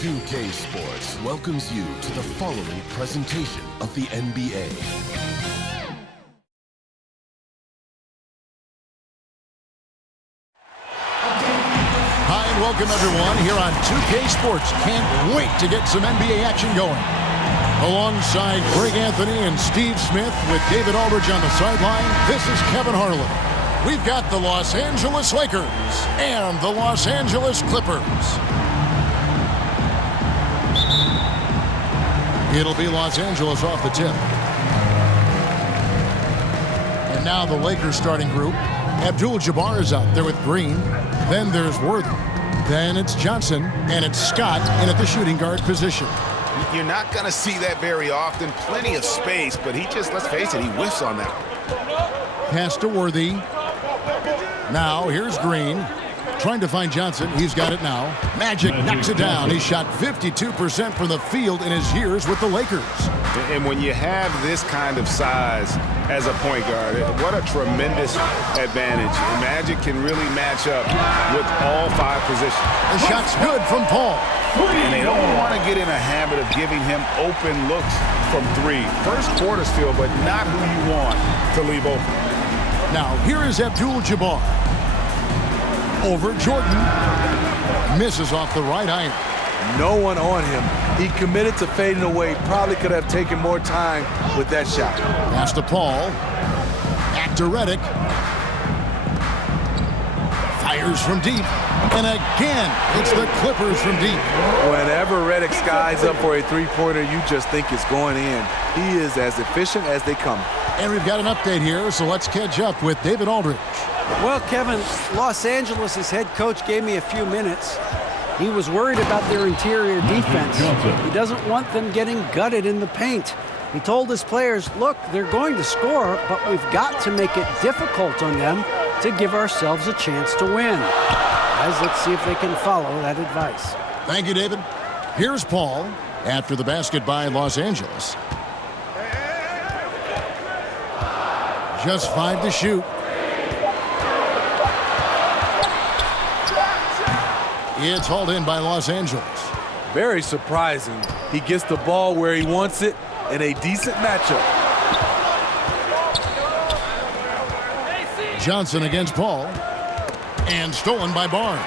2K Sports welcomes you to the following presentation of the NBA. Hi and welcome everyone here on 2K Sports. Can't wait to get some NBA action going. Alongside Greg Anthony and Steve Smith with David Aldridge on the sideline, this is Kevin Harlan. We've got the Los Angeles Lakers and the Los Angeles Clippers. It'll be Los Angeles off the tip. And now the Lakers starting group. Abdul-Jabbar is out there with Green. Then there's Worthy. Then it's Johnson. And it's Scott in at the shooting guard position. You're not going to see that very often. Plenty of space, but he just, let's face it, he whiffs on that. Pass to Worthy. Now here's Green. Trying to find Johnson. He's got it now. Magic knocks it down. He shot 52% from the field in his years with the Lakers. And when you have this kind of size as a point guard, what a tremendous advantage. Magic can really match up with all five positions. The shot's good from Paul. And they don't want to get in a habit of giving him open looks from three. First quarter still, but not who you want to leave open. Now here is Abdul-Jabbar. Over Jordan. Misses off the right iron. No one on him. He committed to fading away. Probably could have taken more time with that shot. Pass to Paul. Back to Redick. Fires from deep. And again, it's the Clippers from deep. Whenever Redick skies up for a three-pointer, you just think it's going in. He is as efficient as they come. And we've got an update here, so let's catch up with David Aldridge. Well, Kevin, Los Angeles' head coach gave me a few minutes. He was worried about their interior defense. He doesn't want them getting gutted in the paint. He told his players, look, they're going to score, but we've got to make it difficult on them to give ourselves a chance to win. Guys, let's see if they can follow that advice. Thank you, David. Here's Paul after the basket by Los Angeles. Just 5 to shoot. It's hauled in by Los Angeles. Very surprising. He gets the ball where he wants it in a decent matchup. Johnson against Paul. And stolen by Barnes.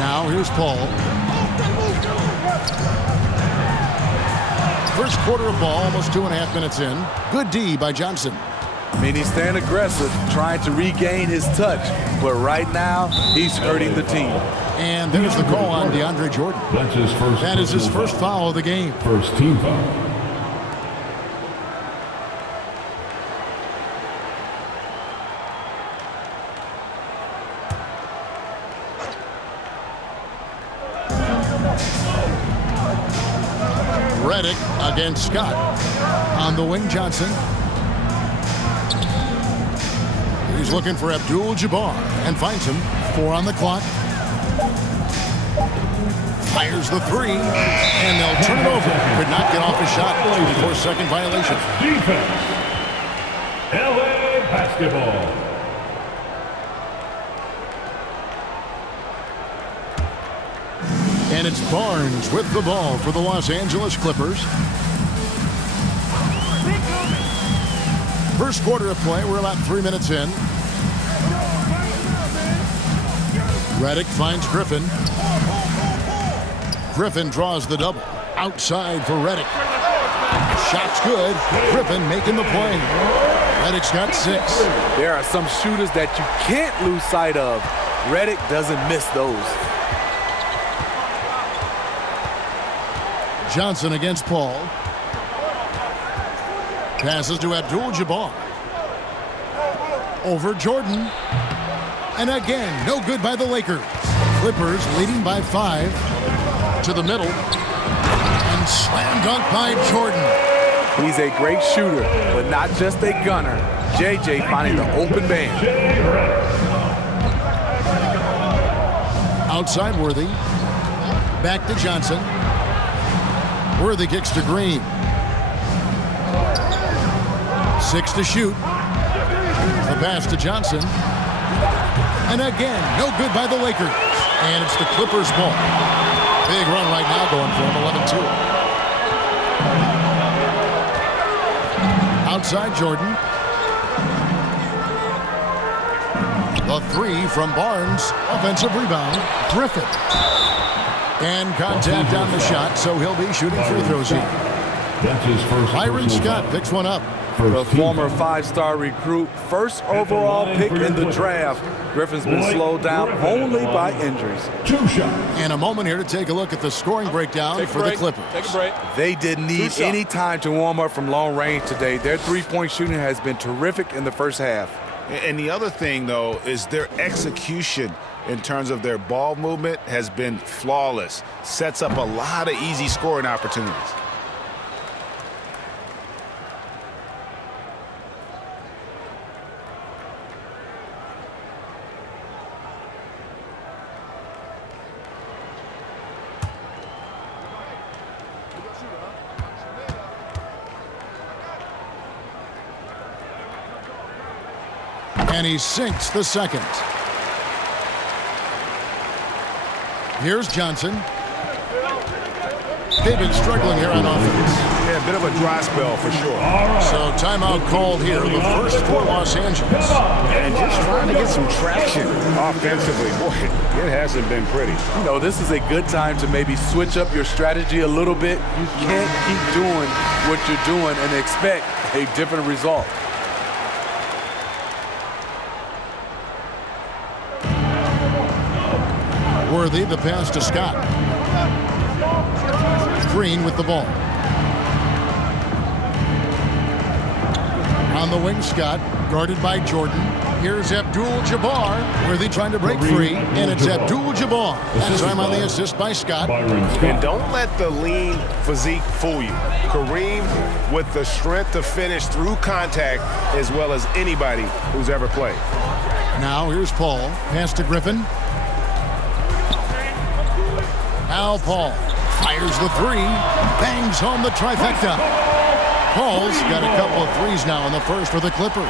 Now here's Paul. First quarter of ball, almost 2.5 minutes in. Good D by Johnson. I mean, he's staying aggressive, trying to regain his touch. But right now, he's hurting the team. And there's the call on DeAndre Jordan. That is his first foul of the game. First team foul. Redick against Scott. On the wing, Johnson. He's looking for Abdul-Jabbar and finds him. 4 on the clock. Fires the three, and they'll turn it over. Could not get off his shot. 24-second violation. Defense. LA basketball. And it's Barnes with the ball for the Los Angeles Clippers. First quarter of play, we're about 3 minutes in. Redick finds Griffin. Griffin draws the double. Outside for Redick. Shot's good. Griffin making the play. Redick's got 6. There are some shooters that you can't lose sight of. Redick doesn't miss those. Johnson against Paul. Passes to Abdul-Jabbar. Over Jordan. And again, no good by the Lakers. Clippers leading by 5. To the middle. And slam dunk by Jordan. He's a great shooter, but not just a gunner. JJ finding the open man. Outside Worthy. Back to Johnson. Worthy kicks to Green. 6 to shoot. The pass to Johnson. And again, no good by the Lakers. And it's the Clippers' ball. Big run right now going for them, 11-2. Outside Jordan. The three from Barnes. Offensive rebound. Griffin. And contact on the shot, so he'll be shooting free throws here. That's his first. Byron Scott picks one up. The former five-star recruit, first overall pick in the draft. Griffin's been slowed down only by injuries. 2 shots. And a moment here to take a look at the scoring breakdown for the Clippers. Take a break. They didn't need any time to warm up from long range today. Their three-point shooting has been terrific in the first half. And the other thing, though, is their execution in terms of their ball movement has been flawless. Sets up a lot of easy scoring opportunities. And he sinks the second. Here's Johnson. They've been struggling here on offense. Yeah, a bit of a dry spell for sure. So timeout called here, the first for Los Angeles. And just trying to get some traction offensively. Boy, it hasn't been pretty. You know, this is a good time to maybe switch up your strategy a little bit. You can't keep doing what you're doing and expect a different result. Worthy, the pass to Scott. Green with the ball. On the wing, Scott, guarded by Jordan. Here's Abdul-Jabbar. Worthy trying to break free, and it's Abdul-Jabbar. That time on the assist by Scott. And don't let the lean physique fool you. Kareem with the strength to finish through contact as well as anybody who's ever played. Now here's Paul. Pass to Griffin. Al Paul fires the three, bangs home the trifecta. Paul's got a couple of threes now in the first for the Clippers.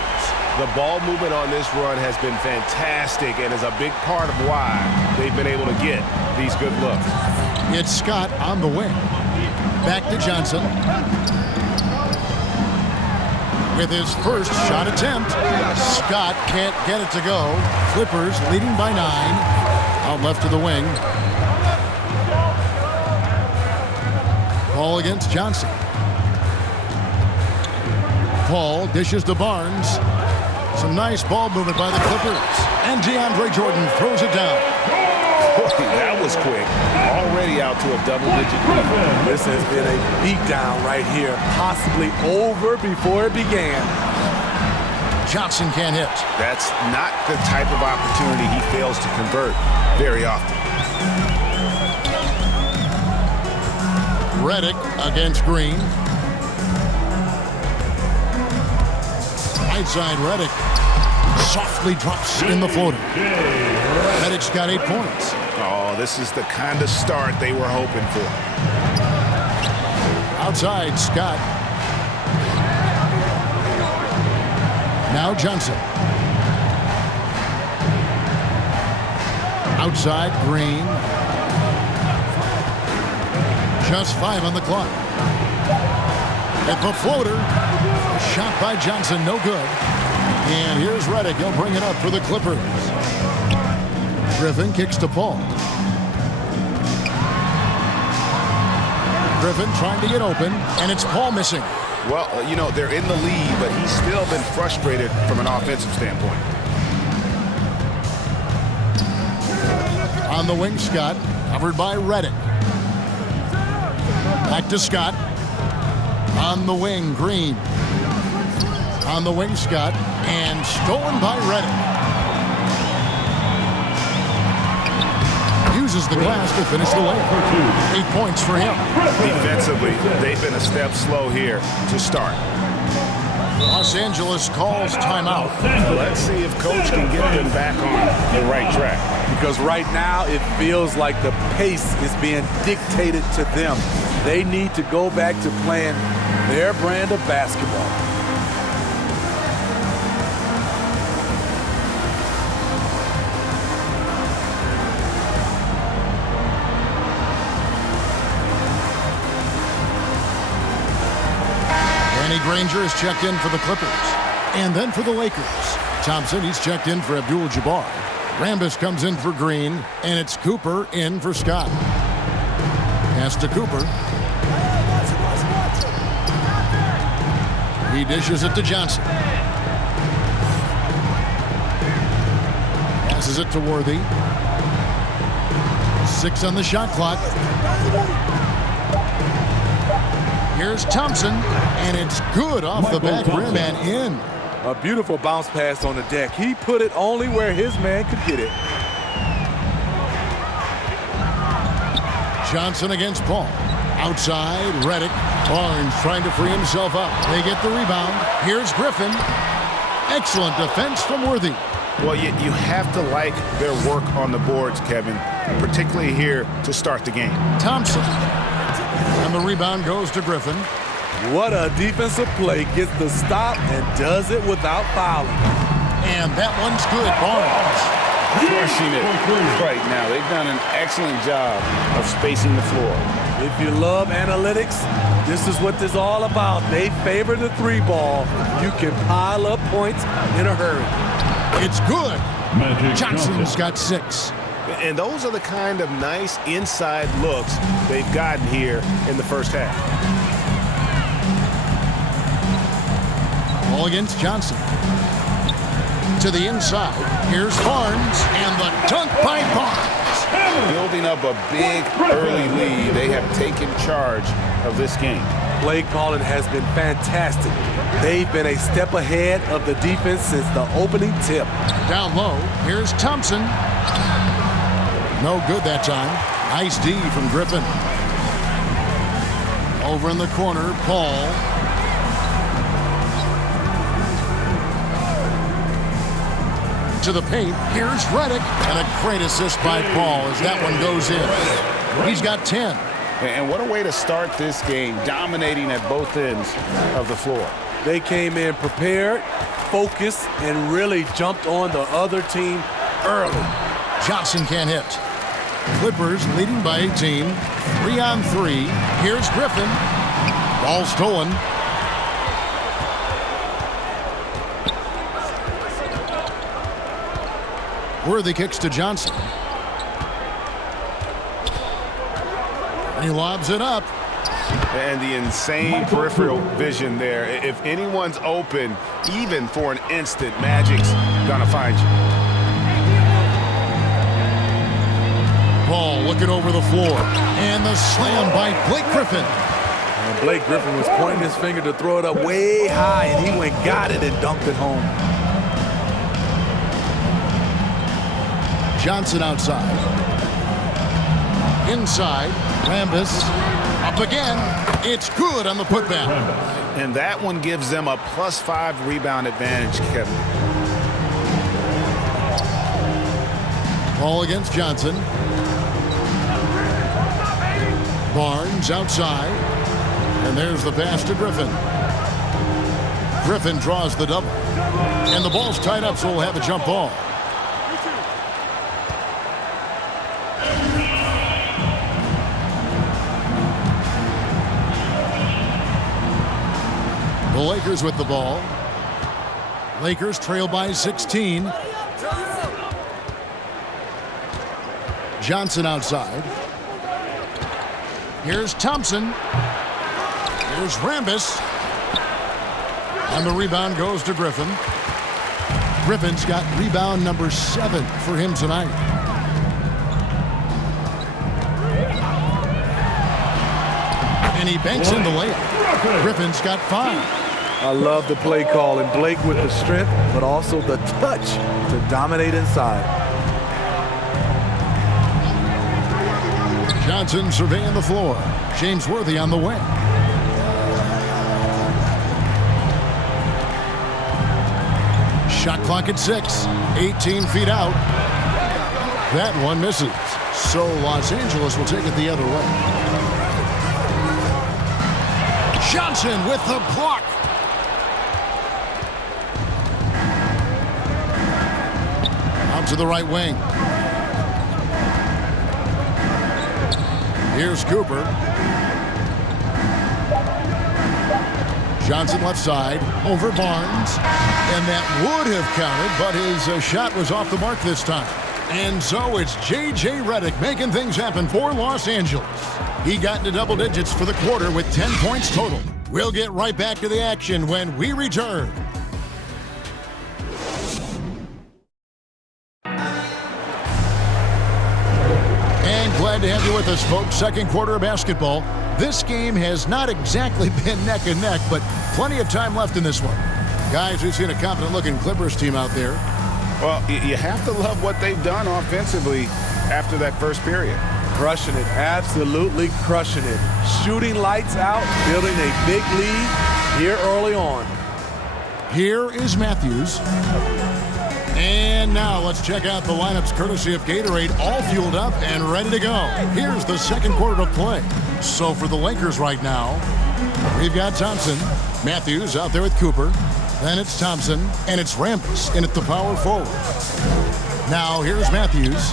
The ball movement on this run has been fantastic and is a big part of why they've been able to get these good looks. It's Scott on the wing. Back to Johnson. With his first shot attempt, Scott can't get it to go. Clippers leading by 9. Out left to the wing. Paul against Johnson. Paul dishes to Barnes. Some nice ball movement by the Clippers. And DeAndre Jordan throws it down. That was quick. Already out to a double-digit lead. This has been a beatdown right here, possibly over before it began. Johnson can't hit. That's not the type of opportunity he fails to convert very often. Redick against Green. Right side, Redick softly drops in the floater. Redick's got 8 points. Oh, this is the kind of start they were hoping for. Outside, Scott. Now Johnson. Outside, Green. Just 5 on the clock. At the floater. Shot by Johnson, no good. And here's Redick. He'll bring it up for the Clippers. Griffin kicks to Paul. Griffin trying to get open, and it's Paul missing. Well, you know, they're in the lead, but he's still been frustrated from an offensive standpoint. On the wing, Scott, covered by Redick. Back to Scott. On the wing, Green. On the wing, Scott, and stolen by Redick. Uses the glass to finish the layup. 8 points for him. Defensively, they've been a step slow here to start. Los Angeles calls timeout. Let's see if Coach can get them back on the right track. Because right now it feels like the pace is being dictated to them. They need to go back to playing their brand of basketball. Granger is checked in for the Clippers. And then for the Lakers, Thompson, he's checked in for Abdul-Jabbar. Rambis comes in for Green, and it's Cooper in for Scott. Pass to Cooper. He dishes it to Johnson. Passes it to Worthy. 6 on the shot clock. Here's Thompson, and it's good off the back rim and in. A beautiful bounce pass on the deck. He put it only where his man could get it. Johnson against Paul. Outside, Redick. Barnes trying to free himself up. They get the rebound. Here's Griffin. Excellent defense from Worthy. Well, you have to like their work on the boards, Kevin, particularly here to start the game. Thompson. And the rebound goes to Griffin. What a defensive play. Gets the stop and does it without fouling. And that one's good. Barnes. Crushing it right now. They've done an excellent job of spacing the floor. If you love analytics, this is what this is all about. They favor the 3-ball. You can pile up points in a hurry. It's good. Magic Johnson's got 6. And those are the kind of nice inside looks they've gotten here in the first half. Ball against Johnson. To the inside. Here's Barnes, and the dunk by Barnes. Building up a big early lead, they have taken charge of this game. Play calling has been fantastic. They've been a step ahead of the defense since the opening tip. Down low. Here's Thompson. No good that time. Nice D from Griffin. Over in the corner, Paul. To the paint. Here's Redick. And a great assist by Paul as that one goes in. He's got 10. And what a way to start this game, dominating at both ends of the floor. They came in prepared, focused, and really jumped on the other team early. Johnson can't hit. Clippers leading by 18. 3-on-3. Here's Griffin. Ball stolen. Worthy kicks to Johnson. He lobs it up. And the insane peripheral vision there. If anyone's open, even for an instant, Magic's gonna find you. Paul looking over the floor. And the slam by Blake Griffin. And Blake Griffin was pointing his finger to throw it up way high, and he went, got it, and dunked it home. Johnson outside. Inside. Rambis. Up again. It's good on the putback. And that one gives them a +5 rebound advantage, Kevin. Ball against Johnson. Barnes outside. And there's the pass to Griffin. Griffin draws the double. And the ball's tied up, so we'll have a jump ball. The Lakers with the ball. Lakers trail by 16. Johnson outside. Here's Thompson. Here's Rambis. And the rebound goes to Griffin. Griffin's got rebound number 7 for him tonight. And he banks in the layup. Griffin's got 5. I love the play call, and Blake with the strength, but also the touch to dominate inside. Johnson surveying the floor. James Worthy on the wing. Shot clock at 6. 18 feet out. That one misses. So Los Angeles will take it the other way. Johnson with the block. Out to the right wing. Here's Cooper. Johnson left side, over Barnes. And that would have counted, but his shot was off the mark this time. And so it's J.J. Redick making things happen for Los Angeles. He got into double digits for the quarter with 10 points total. We'll get right back to the action when we return. And glad to have you with us, folks. Second quarter of basketball. This game has not exactly been neck and neck, but plenty of time left in this one. Guys, we've seen a confident-looking Clippers team out there. Well, you have to love what they've done offensively after that first period. Crushing it, absolutely crushing it. Shooting lights out, building a big lead here early on. Here is Matthews. And now let's check out the lineups courtesy of Gatorade, all fueled up and ready to go. Here's the second quarter of play. So for the Lakers right now, we've got Thompson, Matthews out there with Cooper. Then it's Thompson, and it's Rambis in at the power forward. Now here's Matthews.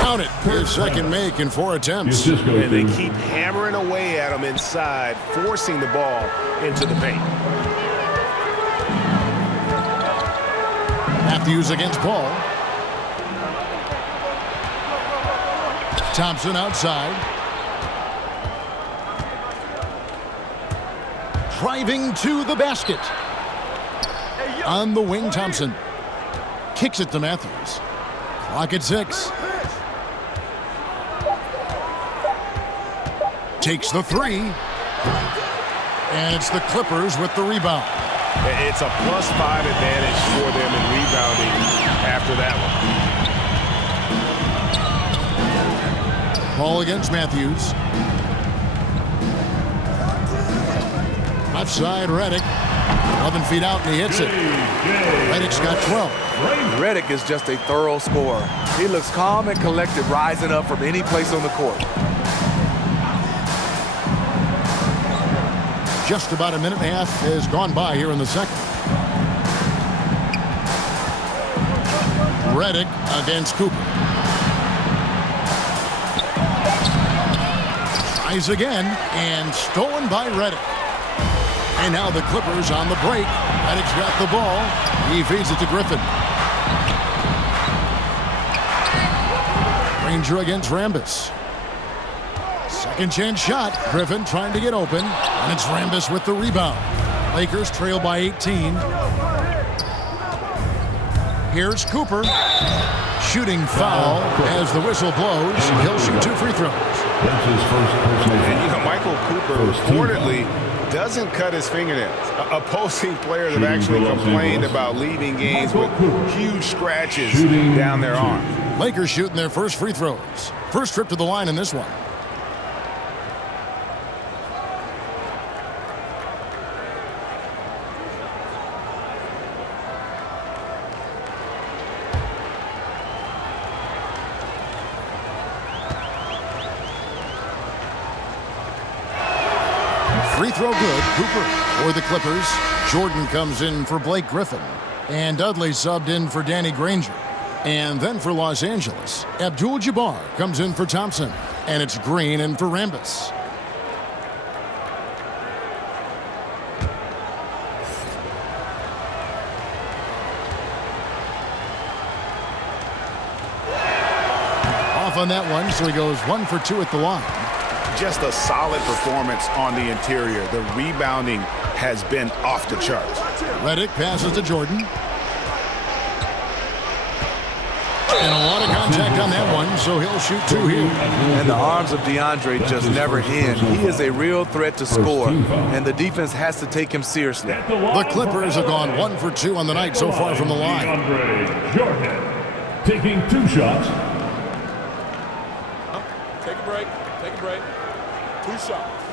Count it. His second make in 4 attempts. And they keep hammering away at him inside, forcing the ball into the paint. Matthews against Paul. Thompson outside. Driving to the basket. On the wing, Thompson. Kicks it to Matthews. Clock at 6. Takes the 3. And it's the Clippers with the rebound. It's a +5 advantage for them in rebounding after that one. Ball against Matthews. Left side, Redick. 11 feet out, and he hits it. Redick's got 12. Redick is just a thorough scorer. He looks calm and collected, rising up from any place on the court. Just about a minute and a half has gone by here in the second. Redick against Cooper. Tries again, and stolen by Redick. And now the Clippers on the break. Redick's got the ball. He feeds it to Griffin. Granger against Rambis. Second chance shot. Griffin trying to get open. And it's Rambis with the rebound. Lakers trail by 18. Here's Cooper. Shooting foul as the whistle blows. He'll shoot 2 free throws. That's his first personal And, Michael Cooper reportedly doesn't cut his fingernails. Opposing players have actually complained about leaving games with huge scratches down their arm. Lakers shooting their first free throws. First trip to the line in this one. Free throw good. Cooper for the Clippers. Jordan comes in for Blake Griffin. And Dudley subbed in for Danny Granger. And then for Los Angeles, Abdul-Jabbar comes in for Thompson. And it's Green in for Rambis. Off on that one, so he goes 1 for 2 at the line. Just a solid performance on the interior. The rebounding has been off the charts. Redick passes to Jordan. And a lot of contact on that one, so he'll shoot 2 here. And the arms of DeAndre just never end. He is a real threat to score, and the defense has to take him seriously. The Clippers have gone 1 for 2 on the night so far from the line. DeAndre Jordan taking 2 shots. Take a break. Take a break. 2 shots.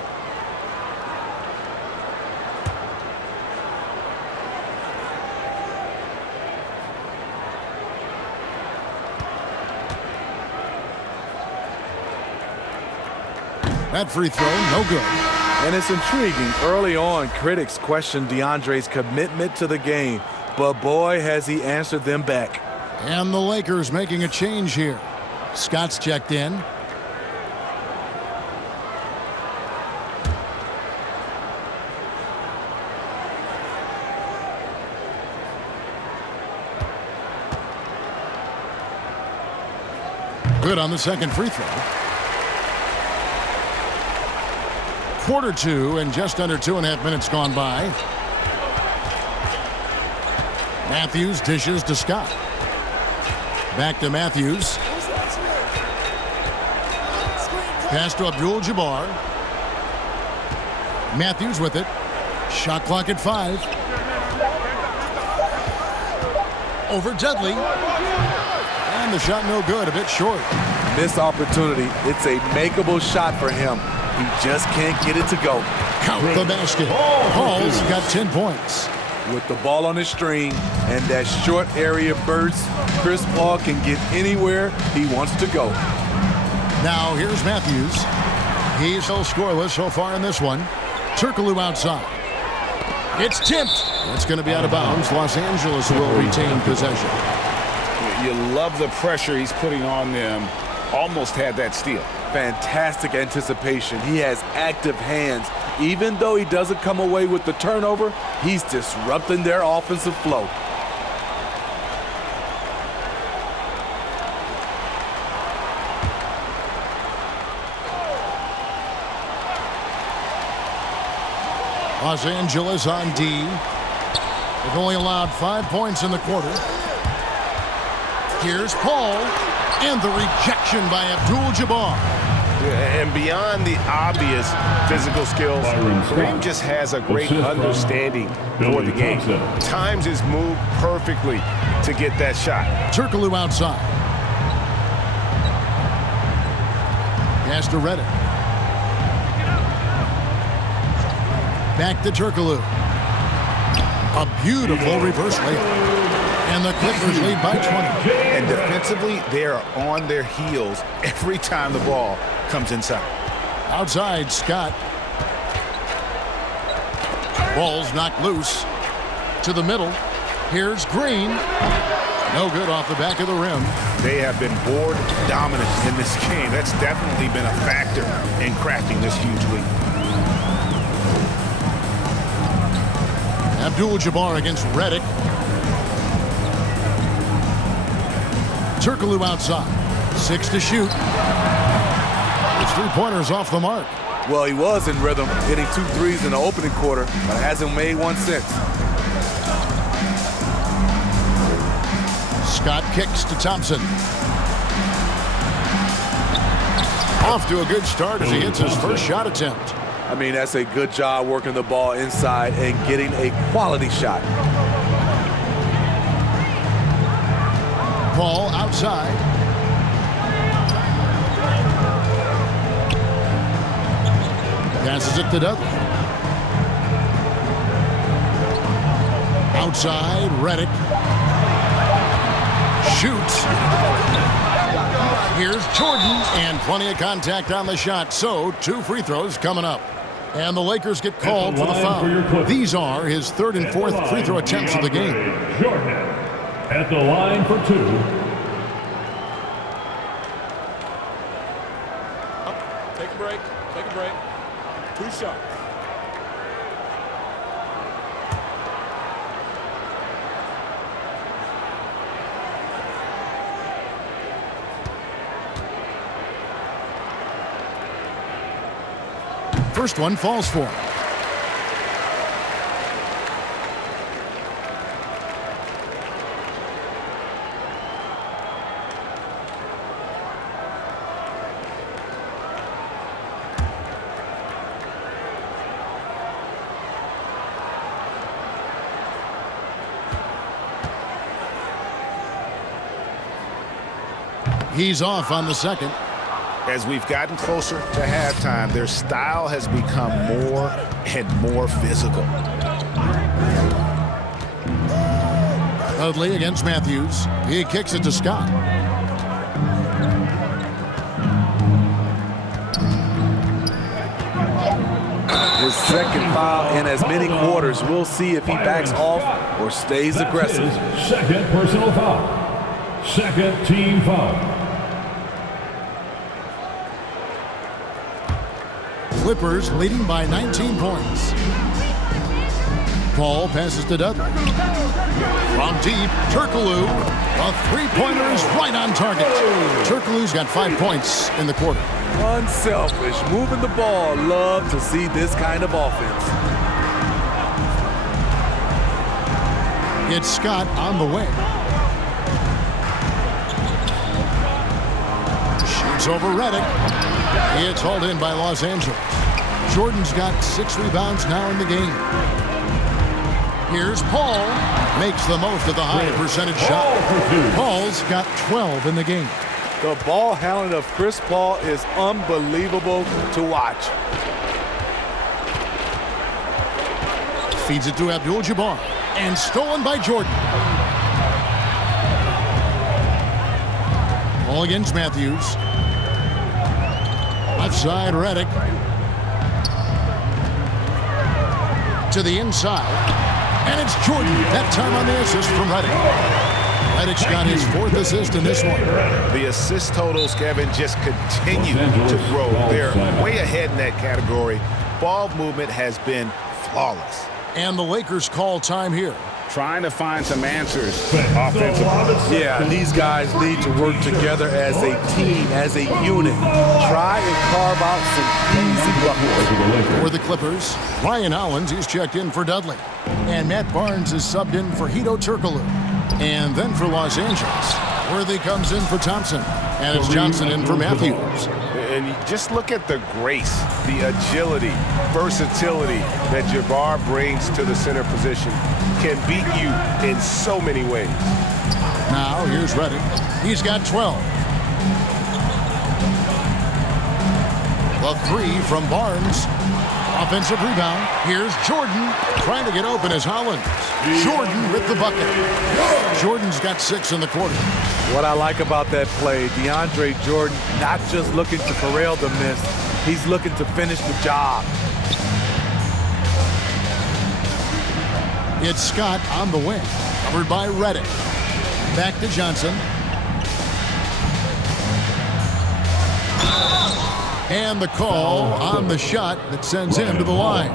That free throw, no good. And it's intriguing. Early on, critics questioned DeAndre's commitment to the game, but boy, has he answered them back. And the Lakers making a change here. Scott's checked in. Good on the second free throw. Quarter two and just under 2.5 minutes gone by. Matthews dishes to Scott. Back to Matthews. Pass to Abdul-Jabbar. Matthews with it. Shot clock at 5. Over Dudley. And the shot no good, a bit short. Missed opportunity. It's a makeable shot for him. He just can't get it to go. Count the basket. Paul's got 10 points. With the ball on his string and that short area burst, Chris Paul can get anywhere he wants to go. Now here's Matthews. He's still scoreless so far in this one. Turkoglu outside. It's tipped. It's going to be out of bounds. Los Angeles will retain possession. You love the pressure he's putting on them. Almost had that steal. Fantastic anticipation. He has active hands. Even though he doesn't come away with the turnover, he's disrupting their offensive flow. Los Angeles on D. They've only allowed 5 points in the quarter. Here's Paul, and the rejection by Abdul-Jabbar. And beyond the obvious physical skills, Kareem just has a great understanding for the game. Times his move perfectly to get that shot. Turkoglu outside. Pass to Redick. Back to Turkoglu. A beautiful reverse layup. And the Clippers lead by 20. And defensively, they are on their heels every time the ball comes inside. Outside, Scott. Ball's knocked loose. To the middle. Here's Green. No good off the back of the rim. They have been board dominant in this game. That's definitely been a factor in crafting this huge lead. Abdul-Jabbar against Redick. Turkoglu outside. 6 to shoot. His three-pointers off the mark. Well, he was in rhythm, hitting 2 threes in the opening quarter, but hasn't made one since. Scott kicks to Thompson. Off to a good start as he hits his first shot attempt. I mean, that's a good job working the ball inside and getting a quality shot. Paul outside. Passes it to Dudley. Outside, Redick. Shoots. Here's Jordan, and plenty of contact on the shot. So, 2 free throws coming up. And the Lakers get called for the foul. These are his 3rd and 4th free throw attempts of the game. Jordan at the line for 2. Take a break. Take a break. 2 shots. First one falls for him. He's off on the second. As we've gotten closer to halftime, their style has become more and more physical. Dudley against Matthews. He kicks it to Scott. His second foul in as many quarters. We'll see if he backs off or stays aggressive. Second personal foul. Second team foul. Clippers leading by 19 points. Paul passes to Dudley. From deep, Turkoglu. A three-pointer is right on target. Turkoglu's got 5 points in the quarter. Unselfish, moving the ball. Love to see this kind of offense. It's Scott on the wing. Shoots over Redick. It's hauled in by Los Angeles. Jordan's got 6 rebounds now in the game. Here's Paul. Makes the most of the high percentage shot. Paul's got 12 in the game. The ball handling of Chris Paul is unbelievable to watch. Feeds it to Abdul-Jabbar. And stolen by Jordan. Ball against Matthews. Left side, Redick. To the inside. And it's Jordan, that time on the assist from Redick. Redick's got his 4th assist in this one. The assist totals, Kevin, just continue to grow. They're way ahead in that category. Ball movement has been flawless. And the Lakers call time here. Trying to find some answers offensively. Yeah, these guys need to work together as a team, as a unit. Try and carve out some easy buckets. For the Clippers, Ryan Hollins is checked in for Dudley. And Matt Barnes is subbed in for Hedo Turkoglu. And then for Los Angeles, Worthy comes in for Thompson. And it's Johnson in for Matthews. And you just look at the grace, the agility, versatility that Jabbar brings to the center position. Can beat you in so many ways. Now here's Redick. He's got 12. The 3 from Barnes. Offensive rebound. Here's Jordan. Trying to get open as Hollins. Jordan with the bucket. Jordan's got 6 in the quarter. What I like about that play, DeAndre Jordan not just looking to corral the miss, he's looking to finish the job. It's Scott on the wing, covered by Redick. Back to Johnson. And the call on the shot that sends him to the line.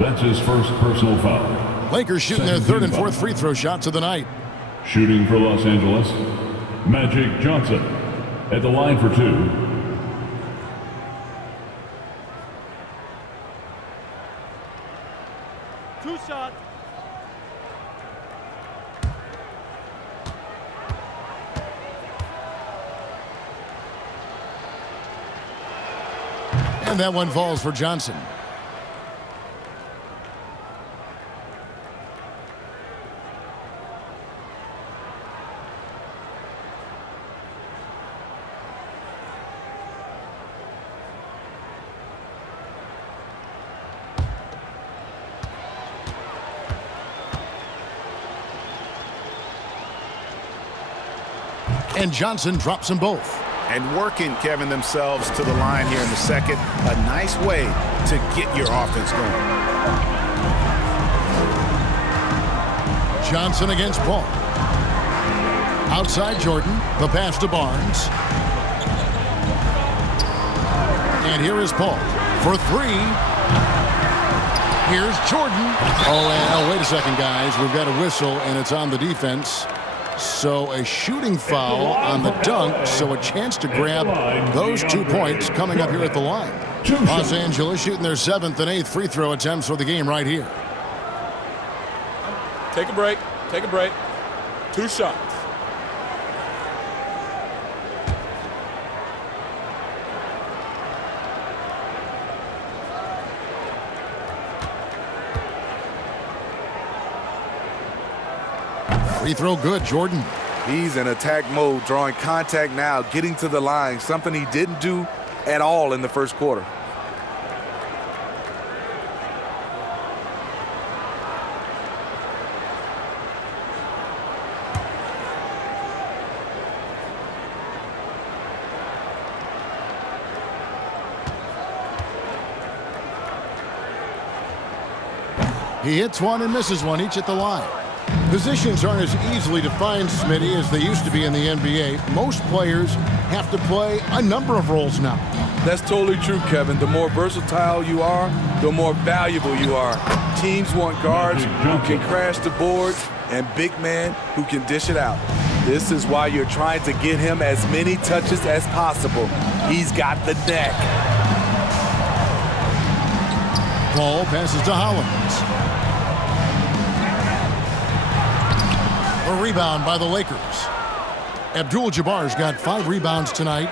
That's his first personal foul. Lakers shooting their 3rd and 4th free throw shots of the night. Shooting for Los Angeles, Magic Johnson at the line for 2. Two shots. And that one falls for Johnson. And Johnson drops them both. And working, Kevin, themselves to the line here in the second. A nice way to get your offense going. Johnson against Paul. Outside Jordan. The pass to Barnes. And here is Paul for 3. Here's Jordan. Oh, wait a second, guys. We've got a whistle, and it's on the defense. So a shooting foul on the dunk, so a chance to grab those 2 points coming up here at the line. Los Angeles shooting their 7th and 8th free throw attempts for the game right here. Take a break. Take a break. 2 shots. Free throw good, Jordan. He's in attack mode, drawing contact now, getting to the line, something he didn't do at all in the first quarter. He hits one and misses one, each at the line. Positions aren't as easily defined, Smitty, as they used to be in the NBA. Most players have to play a number of roles now. That's totally true, Kevin. The more versatile you are, the more valuable you are. Teams want guards who can crash the boards and big men who can dish it out. This is why you're trying to get him as many touches as possible. He's got the neck. Paul passes to Hollins. A rebound by the Lakers. Abdul-Jabbar's got 5 rebounds tonight.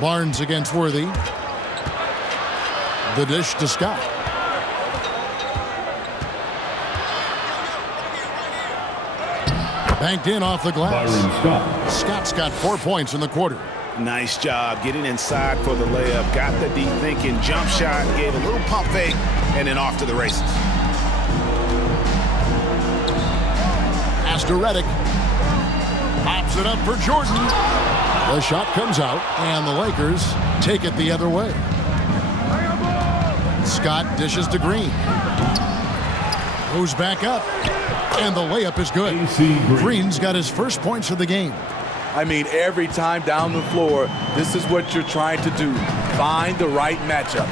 Barnes against Worthy. The dish to Scott. Banked in off the glass. Scott's got 4 points in the quarter. Nice job getting inside for the layup. Got the deep thinking jump shot, gave a little pump fake, and then off to the races. Pass to Redick. Pops it up for Jordan. The shot comes out, and the Lakers take it the other way. Scott dishes to Green. Goes back up, and the layup is good. Green's got his first points of the game. I mean, every time down the floor, this is what you're trying to do. Find the right matchup.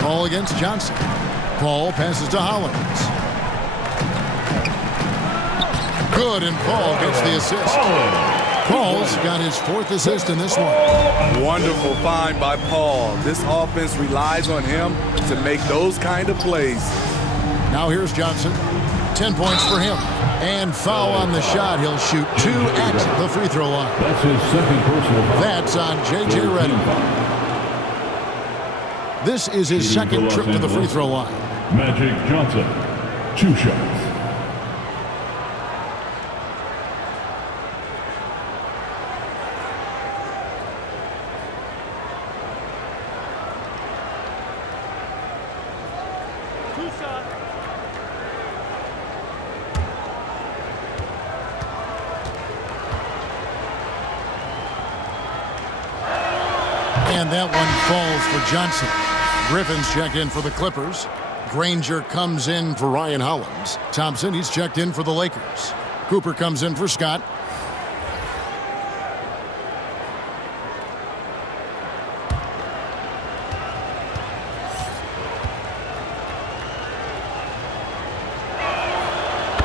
Paul against Johnson. Paul passes to Hollins. Good, and Paul gets the assist. Paul's got his 4th assist in this one. Wonderful find by Paul. This offense relies on him to make those kind of plays. Now here's Johnson. 10 points for him. And foul on the shot. He'll shoot 2 at the free throw line. That's his second personal foul. That's on J.J. Redick. This is his second trip to the free throw line. Magic Johnson, 2 shots. And that one falls for Johnson. Griffin's checked in for the Clippers. Granger comes in for Ryan Hollins. Thompson, he's checked in for the Lakers. Cooper comes in for Scott.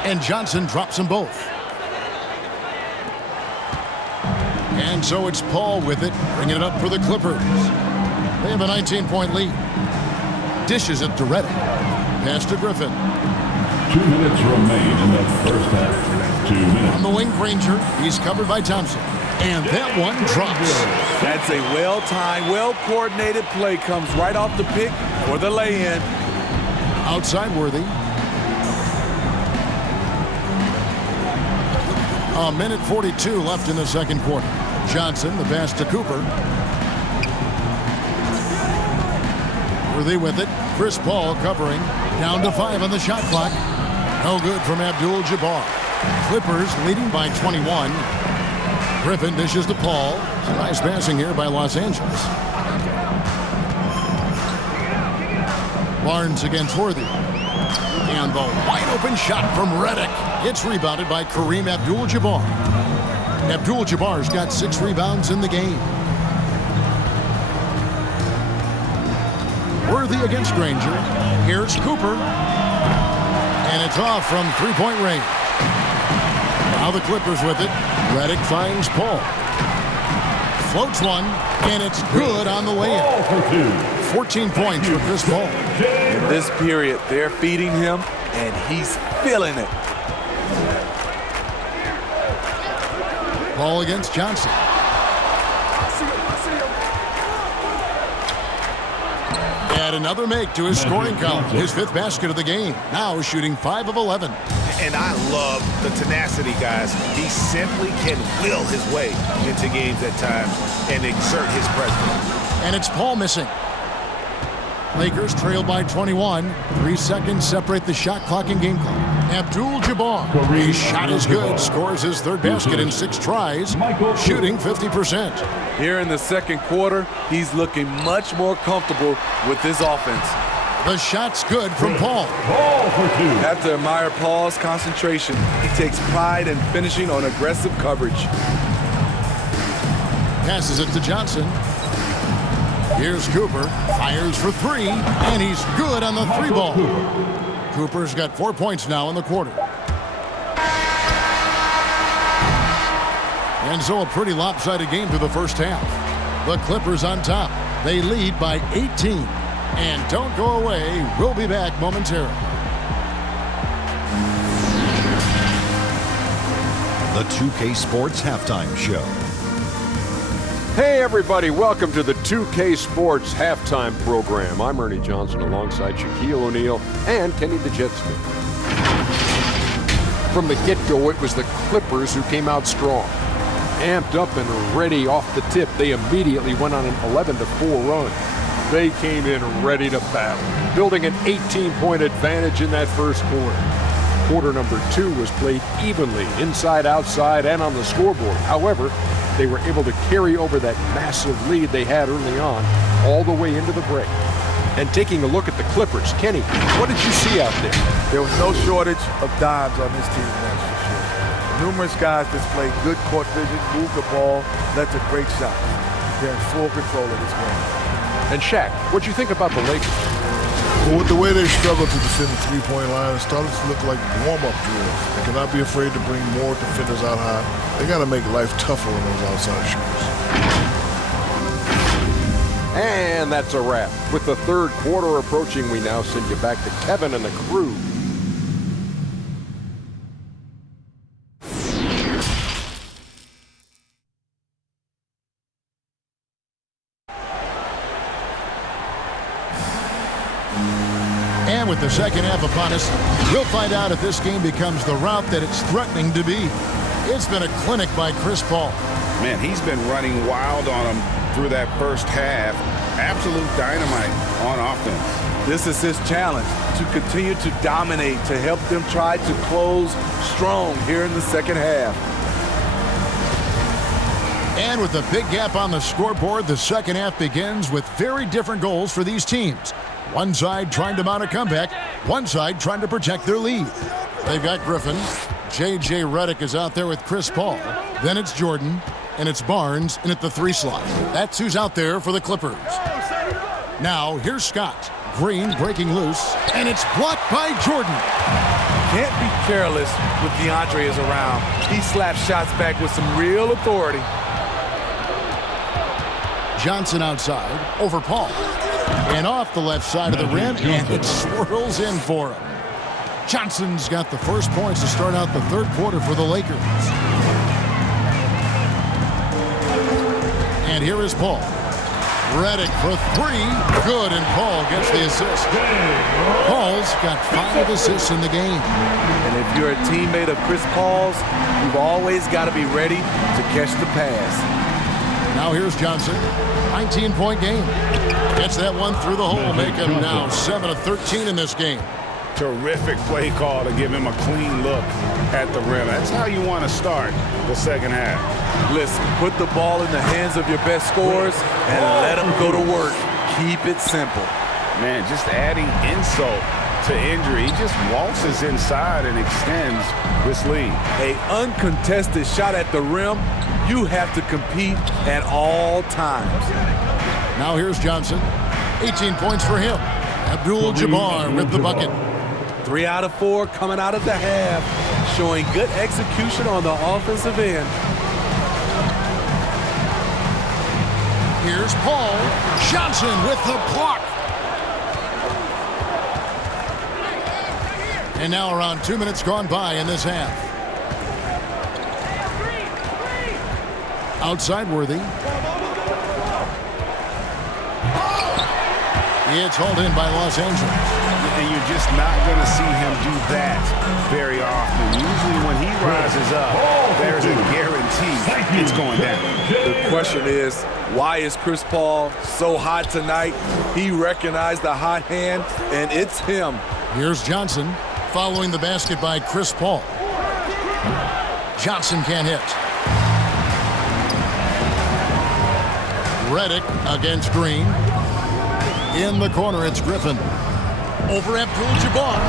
And Johnson drops them both. And so it's Paul with it, bringing it up for the Clippers. They have a 19-point lead. Dishes it to Redick. Pass to Griffin. 2 minutes remain in the first half. 2 minutes. On the wing, Granger. He's covered by Thompson. And that one drops. That's a well-timed, well-coordinated play. Comes right off the pick for the lay-in. Outside Worthy. A minute 42 left in the second quarter. Johnson, the pass to Cooper. Worthy with it. Chris Paul covering. Down to 5 on the shot clock. No good from Abdul-Jabbar. Clippers leading by 21. Griffin dishes to Paul. Nice passing here by Los Angeles. Barnes against Worthy. And the wide open shot from Redick. It's rebounded by Kareem Abdul-Jabbar. Abdul-Jabbar's got 6 rebounds in the game. Worthy against Granger. Here's Cooper. And it's off from 3-point range. Now the Clippers with it. Redick finds Paul. Floats one, and it's good on the layup. 14 points for Chris Paul. In this period, they're feeding him, and he's feeling it. Paul against Johnson. Add another make to his scoring column. His 5th basket of the game. Now shooting 5 of 11. And I love the tenacity, guys. He simply can will his way into games at times and exert his presence. And it's Paul missing. Lakers trail by 21. 3 seconds separate the shot clock and game clock. Abdul-Jabbar. His shot is good. Scores his 3rd basket in 6 tries. Shooting 50%. Here in the second quarter, he's looking much more comfortable with this offense. The shot's good from Paul. Ball for two. Have to admire Paul's concentration. He takes pride in finishing on aggressive coverage. Passes it to Johnson. Here's Cooper. Fires for three, and he's good on the three ball. Cooper's got 4 points now in the quarter. And so a pretty lopsided game through the first half. The Clippers on top. They lead by 18. And don't go away. We'll be back momentarily. The 2K Sports Halftime Show. Hey everybody, welcome to the 2K Sports Halftime Program. I'm Ernie Johnson alongside Shaquille O'Neal and Kenny the Jet Smith. From the get-go, it was the Clippers who came out strong. Amped up and ready off the tip, they immediately went on an 11-4 run. They came in ready to battle, building an 18-point advantage in that first quarter. Quarter number 2 was played evenly, inside, outside, and on the scoreboard. However, they were able to carry over that massive lead they had early on, all the way into the break. And taking a look at the Clippers, Kenny, what did you see out there? There was no shortage of dimes on this team, that's for sure. Numerous guys displayed good court vision, moved the ball, led to great shots. They're in full control of this game. And Shaq, what'd you think about the Lakers? Well, with the way they struggled to defend the three-point line, it started to look like warm-up drills. They cannot be afraid to bring more defenders out high. They got to make life tougher on those outside shooters. And that's a wrap. With the third quarter approaching, we now send you back to Kevin and the crew. And with the second half upon us, we'll find out if this game becomes the route that it's threatening to be. It's been a clinic by Chris Paul. Man, he's been running wild on them through that first half. Absolute dynamite on offense. This is his challenge, to continue to dominate, to help them try to close strong here in the second half. And with a big gap on the scoreboard, the second half begins with very different goals for these teams. One side trying to mount a comeback, one side trying to protect their lead. They've got Griffin. J.J. Redick is out there with Chris Paul. Then it's Jordan, and it's Barnes in at the 3 slot. That's who's out there for the Clippers. Now, here's Scott. Green breaking loose, and it's blocked by Jordan. Can't be careless with DeAndre is around. He slaps shots back with some real authority. Johnson outside, over Paul. And off the left side of the rim, and it swirls in for him. Johnson's got the first points to start out the third quarter for the Lakers. And here is Paul. Redick for 3. Good, and Paul gets the assist. Paul's got 5 assists in the game. And if you're a teammate of Chris Paul's, you've always got to be ready to catch the pass. Now here's Johnson. 19-point game. Gets that one through the hole. Make him now 7 of 13 in this game. Terrific play call to give him a clean look at the rim. That's how you want to start the second half. Listen, put the ball in the hands of your best scorers and let them go to work. Keep it simple. Man, just adding insult to injury. He just waltzes inside and extends this lead. An uncontested shot at the rim, you have to compete at all times. Now here's Johnson. 18 points for him. Abdul-Jabbar with the bucket. 3 out of 4 coming out of the half, showing good execution on the offensive end. Here's Paul. Johnson with the block. And now around 2 minutes gone by in this half. Outside Worthy. It's hauled in by Los Angeles. And you're just not going to see him do that very often. Usually when he rises up, there's a guarantee it's going down. The question is, why is Chris Paul so hot tonight? He recognized the hot hand, and it's him. Here's Johnson following the basket by Chris Paul. Johnson can't hit. Redick against Green. In the corner, it's Griffin. Over Abdul-Jabbar.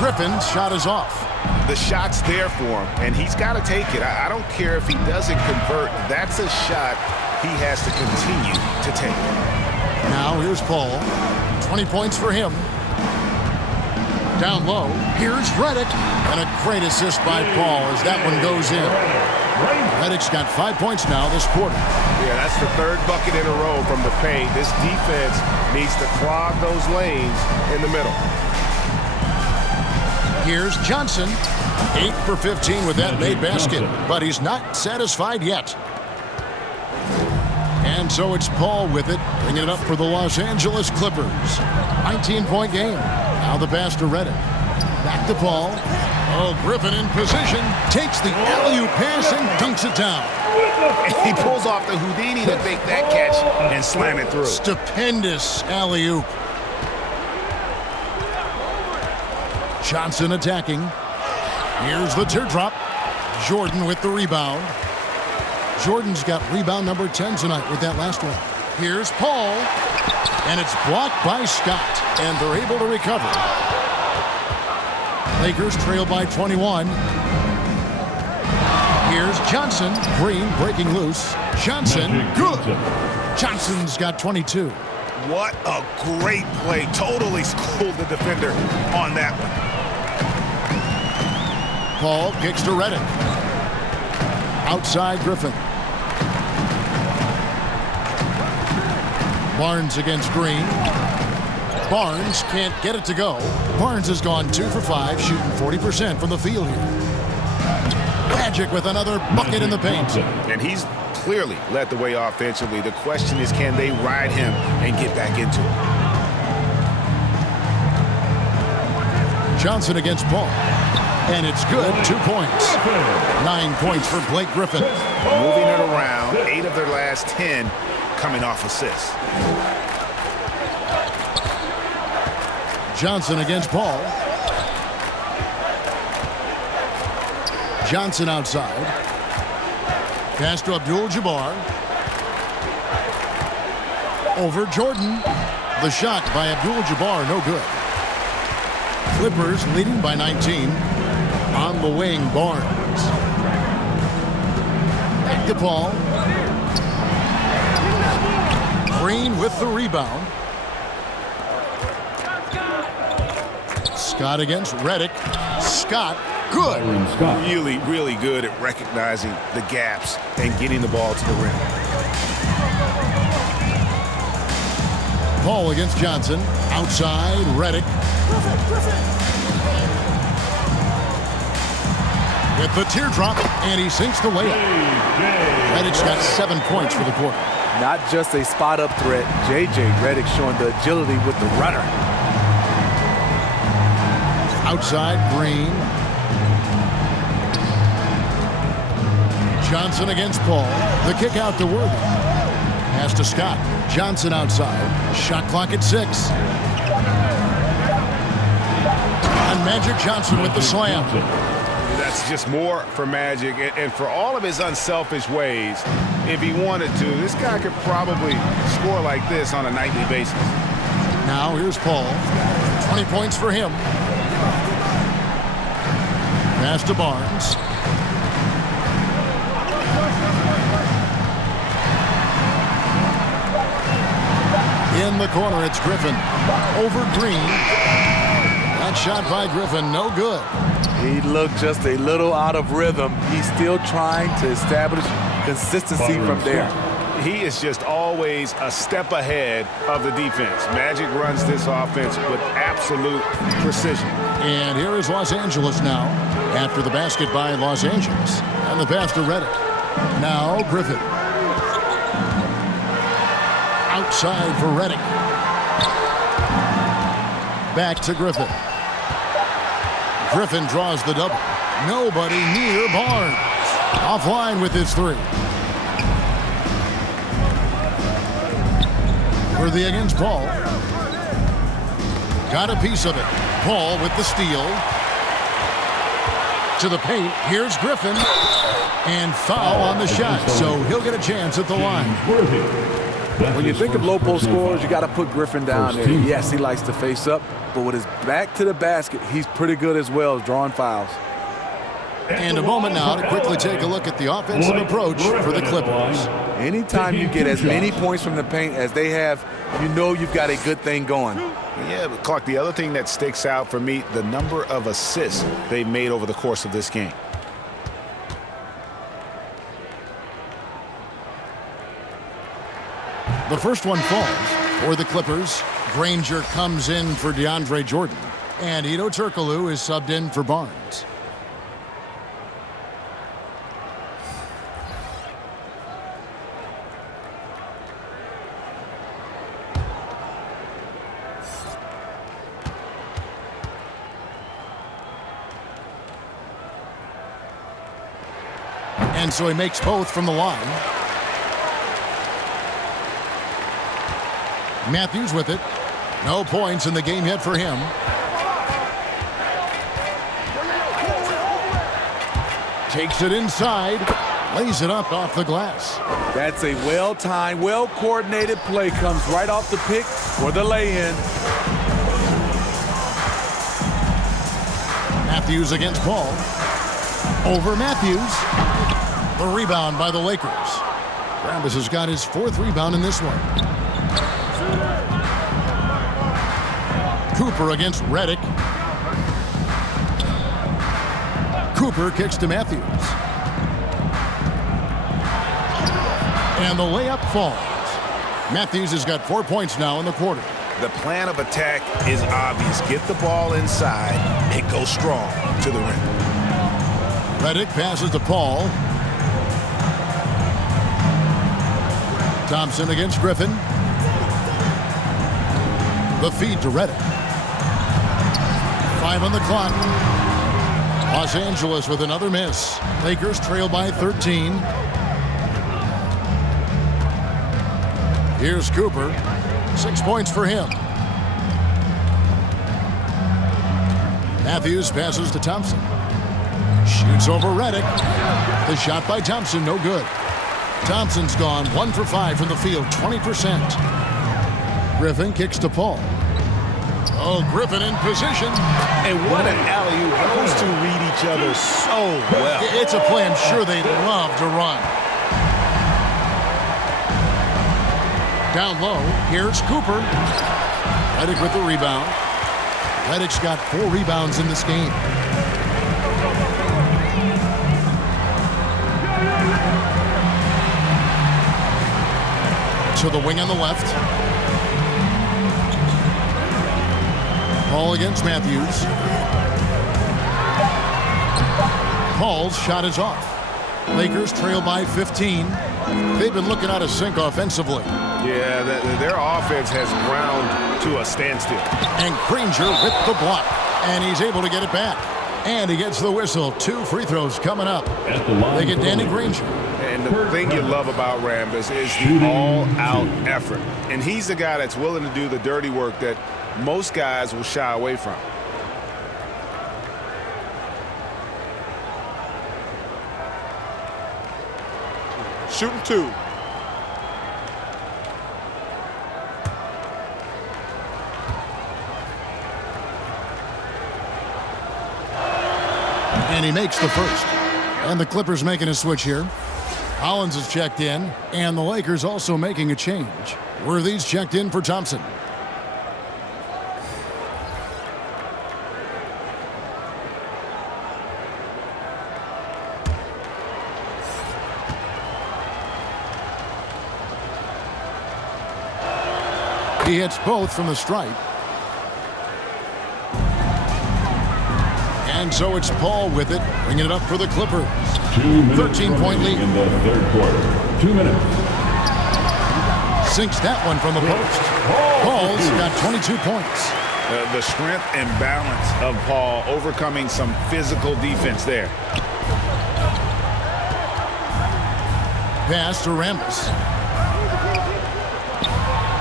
Griffin's shot is off. The shot's there for him, and he's got to take it. I don't care if he doesn't convert. That's a shot he has to continue to take. Now here's Paul. 20 points for him. Down low, here's Redick. And a great assist by Paul as that one goes in. Redick's got 5 points now this quarter. Yeah, that's the third bucket in a row from the paint. This defense needs to clog those lanes in the middle. Here's Johnson. 8 for 15 with that made basket, but he's not satisfied yet. And so it's Paul with it, bringing it up for the Los Angeles Clippers. 19-point game. Now the pass to Redick. Back to Paul. Oh, Griffin in position. Takes the alley-oop pass and dunks it down. He pulls off the Houdini to make that catch and slam it through. Stupendous alley-oop. Johnson attacking. Here's the teardrop. Jordan with the rebound. Jordan's got rebound number 10 tonight with that last one. Here's Paul. And it's blocked by Scott. And they're able to recover. Lakers trail by 21. Here's Johnson. Green breaking loose. Johnson, good. Johnson's got 22. What a great play. Totally schooled the defender on that one. Paul kicks to Redick. Outside Griffin. Barnes against Green. Barnes can't get it to go. Barnes has gone 2 for 5, shooting 40% from the field here. Magic with another bucket in the paint. And he's clearly led the way offensively. The question is, can they ride him and get back into it? Johnson against Paul. And it's good, 2 points. 9 points for Blake Griffin. Moving it around, 8 of their last 10 coming off assists. Johnson against Paul. Johnson outside. Pass to Abdul-Jabbar. Over Jordan. The shot by Abdul-Jabbar, no good. Clippers leading by 19. On the wing, Barnes. Back to Paul. Green with the rebound. Scott against Redick. Scott, good. Really, really good at recognizing the gaps and getting the ball to the rim. Paul against Johnson. Outside, Redick. With the teardrop, and he sinks the layup. Redick's got 7 points for the quarter. Not just a spot-up threat. J.J. Redick showing the agility with the runner. Outside, Green. Johnson against Paul. The kick out to Worthy. Pass to Scott. Johnson outside. Shot clock at 6. And Magic Johnson with the slam. That's just more for Magic, and for all of his unselfish ways, if he wanted to, this guy could probably score like this on a nightly basis. Now here's Paul. 20 points for him. Pass to Barnes. In the corner, it's Griffin. Over Green. That shot by Griffin, no good. He looked just a little out of rhythm. He's still trying to establish consistency from there. He is just always a step ahead of the defense. Magic runs this offense with absolute precision. And here is Los Angeles now after the basket by Los Angeles. And the pass to Redick. Now Griffin. Outside for Redick. Back to Griffin. Griffin draws the double. Nobody near Barnes. Offline with his 3. Worthy against Paul. Got a piece of it. Paul with the steal. To the paint. Here's Griffin. And foul on the shot. So he'll get a chance at the line. When you think of low post scorers, you got to put Griffin down there. Yes, he likes to face up, but with his back to the basket, he's pretty good as well as drawing fouls. And a moment now to quickly take a look at the offensive approach for the Clippers. Anytime you get as many points from the paint as they have, you know you've got a good thing going. Yeah, but Clark, the other thing that sticks out for me, the number of assists they've made over the course of this game. The first one falls for the Clippers. Granger comes in for DeAndre Jordan. And Hedo Turkoglu is subbed in for Barnes. And so he makes both from the line. Matthews with it. No points in the game yet for him. Takes it inside. Lays it up off the glass. That's a well-timed, well-coordinated play. Comes right off the pick or the lay-in. Matthews against Paul. Over Matthews. The rebound by the Lakers. Rambis has got his 4th rebound in this one. Cooper against Redick. Cooper kicks to Matthews. And the layup falls. Matthews has got 4 points now in the quarter. The plan of attack is obvious. Get the ball inside and go strong to the rim. Redick passes to Paul. Thompson against Griffin. The feed to Redick. 5 on the clock. Los Angeles with another miss. Lakers trail by 13. Here's Cooper. 6 points for him. Matthews passes to Thompson. Shoots over Redick. The shot by Thompson, no good. Thompson's gone 1 for 5 from the field, 20%. Griffin kicks to Paul. Oh, Griffin in position. And what an alley-oop. Those two read each other so well. It's a play I'm sure they'd love to run. Down low, here's Cooper. Redick with the rebound. Redick's got 4 rebounds in this game. To the wing on the left. Paul against Matthews. Paul's shot is off. Lakers trail by 15. They've been looking out of sync offensively. Yeah, their offense has ground to a standstill. And Granger with the block. And he's able to get it back. And he gets the whistle. 2 free throws coming up. They get Danny Granger. And the thing you love about Rambis is the all-out effort. And he's the guy that's willing to do the dirty work that most guys will shy away from. Shooting 2. And he makes the first. And the Clippers making a switch here. Hollins is checked in, and the Lakers also making a change. Worthy's checked in for Thompson. He hits both from the stripe. And so it's Paul with it, bringing it up for the Clippers. 13-point lead in the 3rd quarter. 2 minutes. Sinks that one from the post. Paul's got 22 points. The strength and balance of Paul overcoming some physical defense there. Pass to Rambis.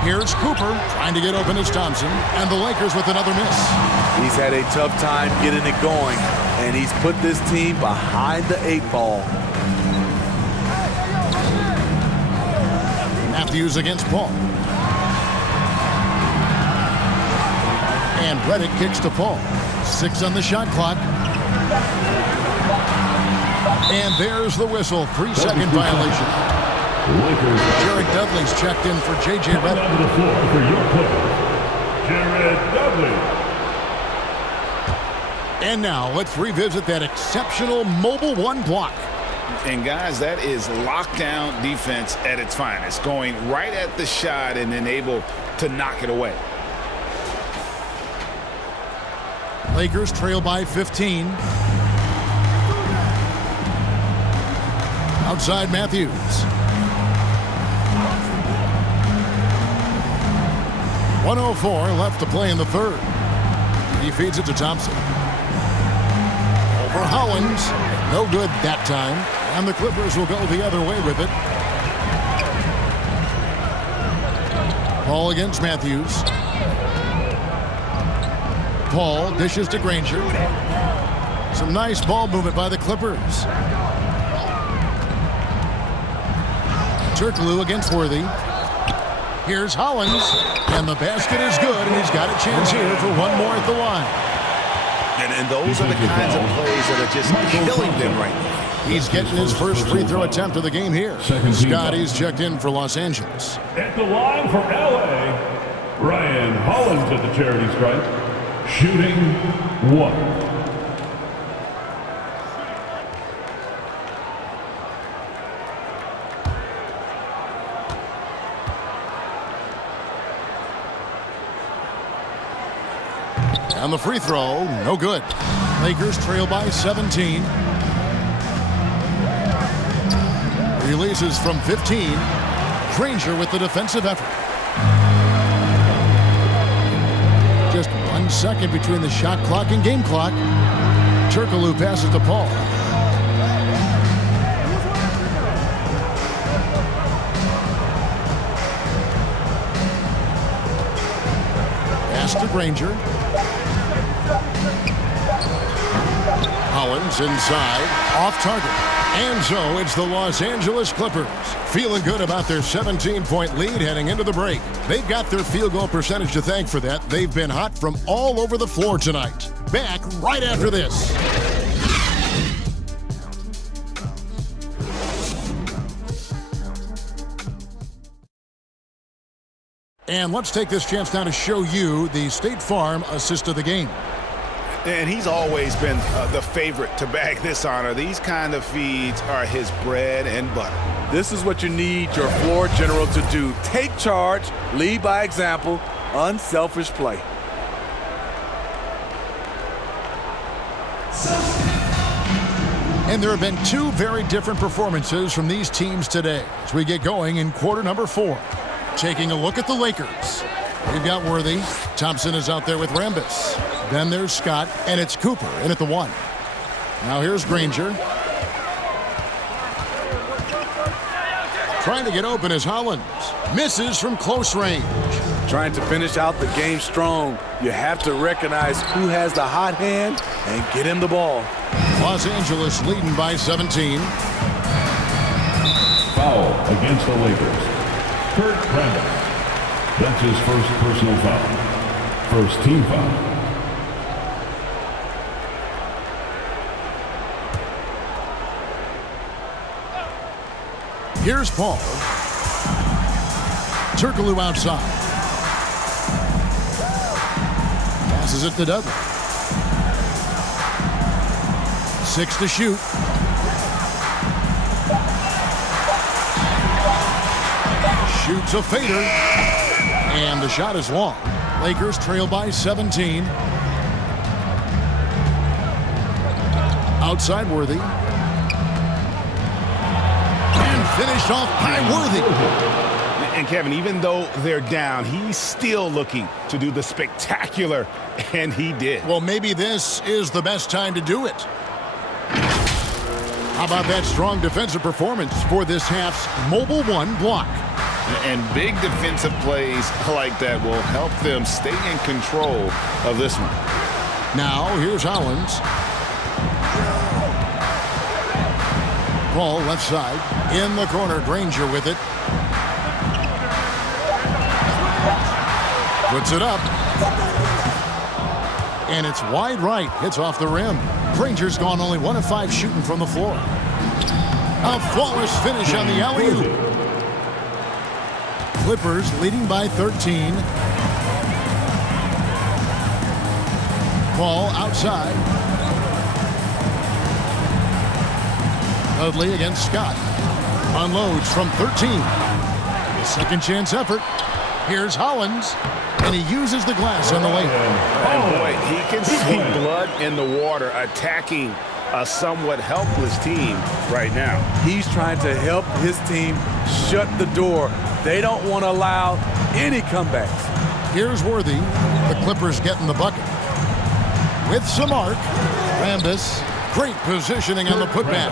Here's Cooper trying to get open as Thompson, and the Lakers with another miss. He's had a tough time getting it going, and he's put this team behind the 8 ball. Matthews against Paul. And Reddick kicks to Paul. 6 on the shot clock. And there's the whistle. 3-second violation. Jared Dudley's checked in for J.J. Reddick. On the floor for your player, Jared Dudley. And now let's revisit that exceptional Mobile One block. And guys, that is lockdown defense at its finest. Going right at the shot and then able to knock it away. Lakers trail by 15. Outside Matthews. 1:04 left to play in the third. He feeds it to Thompson. Over Hollins. No good that time. And the Clippers will go the other way with it. Paul against Matthews. Paul dishes to Granger. Some nice ball movement by the Clippers. Turkoglu against Worthy. Here's Hollins, and the basket is good, and he's got a chance here for one more at the line. And those are the kinds of plays that are just killing them right now. He's getting his first free throw attempt of the game here. Scotty's checked in for Los Angeles. At the line for L.A., Ryan Hollins at the charity stripe, shooting 1. On the free throw, no good. Lakers trail by 17. Releases from 15. Granger with the defensive effort. Just 1 second between the shot clock and game clock. Turkoglu passes to Paul. Pass to Granger. Hollins inside, off target. And so it's the Los Angeles Clippers feeling good about their 17-point lead heading into the break. They've got their field goal percentage to thank for that. They've been hot from all over the floor tonight. Back right after this. And let's take this chance now to show you the State Farm assist of the game. And he's always been the favorite to bag this honor. These kind of feeds are his bread and butter. This is what you need your floor general to do. Take charge, lead by example, unselfish play. And there have been 2 very different performances from these teams today as we get going in quarter number 4. Taking a look at the Lakers. We've got Worthy. Thompson is out there with Rambis. Then there's Scott, and it's Cooper in at the 1. Now here's Granger. Trying to get open is Hollins. Misses from close range. Trying to finish out the game strong. You have to recognize who has the hot hand and get him the ball. Los Angeles leading by 17. Foul against the Lakers. Kurt Rambis. That's his first personal foul. First team foul. Here's Paul. Turkoglu outside. Passes it to Dudley. 6 to shoot. Shoots a fader. And the shot is long. Lakers trail by 17. Outside Worthy. And finished off by Worthy. And Kevin, even though they're down, he's still looking to do the spectacular, and he did. Well, maybe this is the best time to do it. How about that strong defensive performance for this half's Mobile One block? And big defensive plays like that will help them stay in control of this one. Now, here's Hollins. Paul left side. In the corner, Granger with it. Puts it up. And it's wide right. Hits off the rim. Granger's gone only 1 of 5 shooting from the floor. A flawless finish on the alley-oop. Clippers leading by 13. Ball outside. Dudley against Scott. Unloads from 13. Second chance effort. Here's Hollins. And he uses the glass on the layup. And boy, he can see blood in the water attacking a somewhat helpless team right now. He's trying to help his team shut the door. They don't want to allow any comebacks. Here's Worthy. The Clippers getting the bucket. With some arc. Rambis. Great positioning on the putback.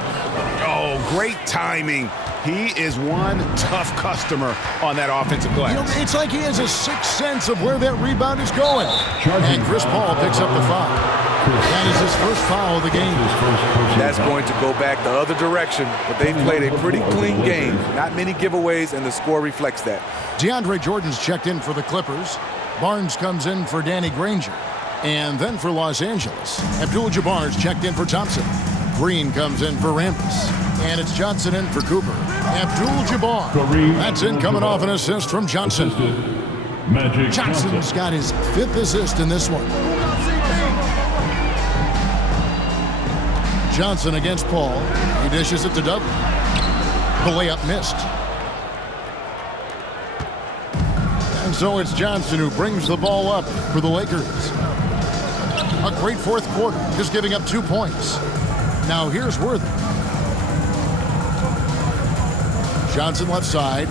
Oh, great timing. He is one tough customer on that offensive glass. You know, it's like he has a sixth sense of where that rebound is going. And Chris Paul picks up the foul. That is his first foul of the game. That's going to go back the other direction, but they played a pretty clean game. Not many giveaways, and the score reflects that. DeAndre Jordan's checked in for the Clippers. Barnes comes in for Danny Granger. And then for Los Angeles, Abdul-Jabbar's checked in for Thompson. Green comes in for Rambis. And it's Johnson in for Cooper. Abdul-Jabbar. That's in coming off an assist from Johnson. Magic Johnson's got his 5th assist in this one. Johnson against Paul. He dishes it to Dudley. The layup missed. And so it's Johnson who brings the ball up for the Lakers. A great fourth quarter, just giving up 2 points. Now here's Worthy. Johnson left side.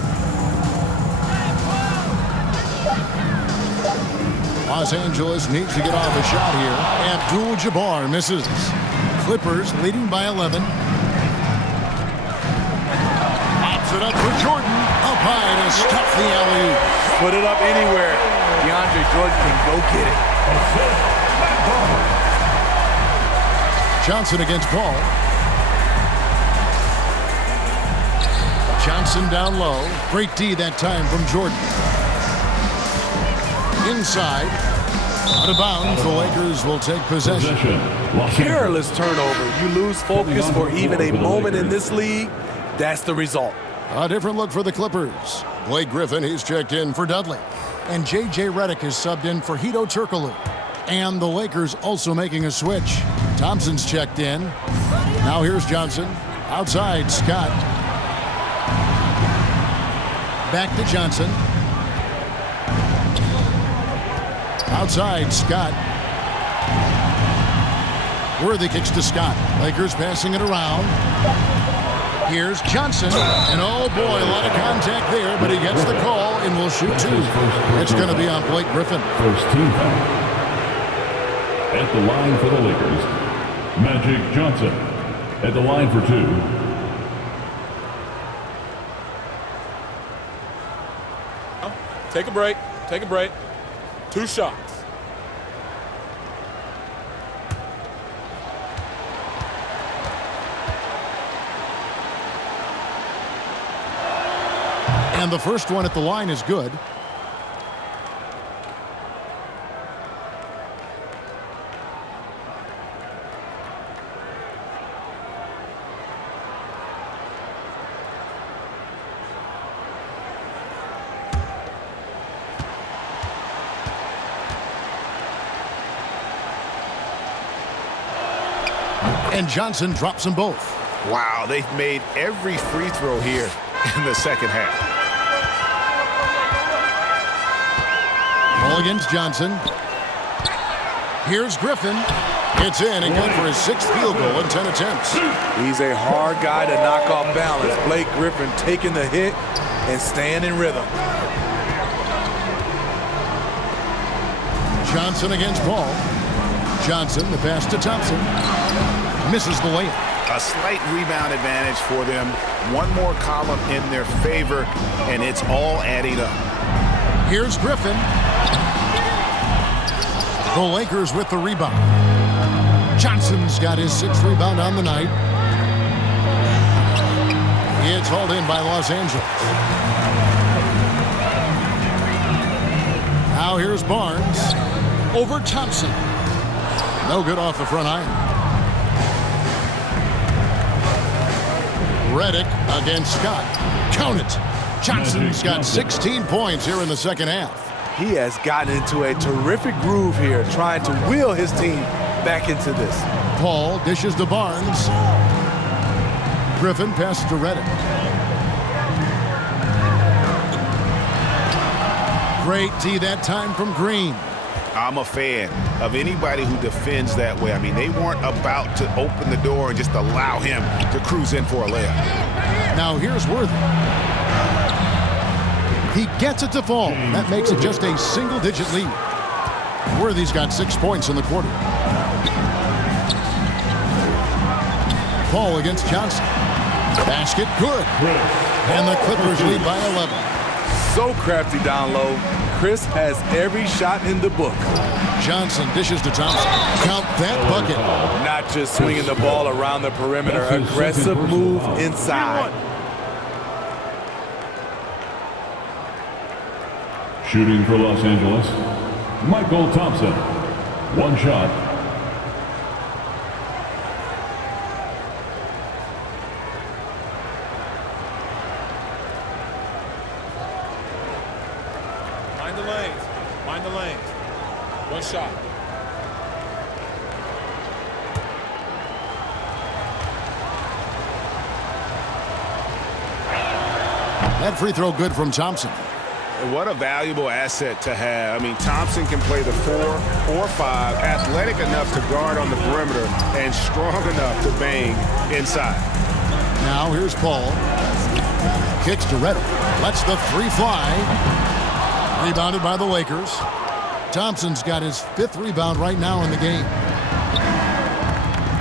Los Angeles needs to get off a shot here. Abdul-Jabbar misses. Clippers leading by 11. Pops it up for Jordan. Up high to stuff the alley-oop. Put it up anywhere. DeAndre Jordan can go get it. Johnson against Paul. Johnson down low. Great D that time from Jordan. Inside. Out of bounds. The Lakers will take possession. Careless turnover. You lose focus for even a moment in this league. That's the result. A different look for the Clippers. Blake Griffin, he's checked in for Dudley. And J.J. Redick is subbed in for Hedo Turkoglu. And the Lakers also making a switch. Thompson's checked in. Now here's Johnson. Outside, Scott. Back to Johnson. Outside, Scott. Worthy kicks to Scott. Lakers passing it around. Here's Johnson. And oh boy, a lot of contact there, but he gets the call and will shoot 2. It's going to be on Blake Griffin. First team foul. At the line for the Lakers, Magic Johnson. At the line for 2. Take a break. Take a break. 2 shots. And the first one at the line is good. And Johnson drops them both. Wow, they've made every free throw here in the second half. Ball against Johnson. Here's Griffin. It's in and good for his 6th field goal in 10 attempts. He's a hard guy to knock off balance. Blake Griffin taking the hit and staying in rhythm. Johnson against Paul. Johnson, the pass to Thompson. Misses the layup. A slight rebound advantage for them. One more column in their favor, and it's all adding up. Here's Griffin. The Lakers with the rebound. Johnson's got his 6th rebound on the night. It's hauled in by Los Angeles. Now here's Barnes over Thompson. No good off the front iron. Redick against Scott. Count it. Johnson's got 16 points here in the second half. He has gotten into a terrific groove here, trying to wheel his team back into this. Paul dishes to Barnes. Griffin passes to Redick. Great D that time from Green. I'm a fan of anybody who defends that way. I mean, they weren't about to open the door and just allow him to cruise in for a layup. Now here's Worthy. He gets it to fall. That makes it just a single-digit lead. Worthy's got 6 points in the quarter. Paul against Johnson. Basket good. And the Clippers lead by 11. So crafty down low. Chris has every shot in the book. Johnson dishes to Thompson. Count that bucket. Not just swinging the ball around the perimeter. Aggressive move inside. Shooting for Los Angeles, Michael Thompson. One shot. Mind the lanes. Mind the lanes. One shot. That free throw good from Thompson. What a valuable asset to have. I mean, Thompson can play the 4 or 5, athletic enough to guard on the perimeter, and strong enough to bang inside. Now here's Paul. Kicks to Redick. Lets the three fly. Rebounded by the Lakers. Thompson's got his 5th rebound right now in the game.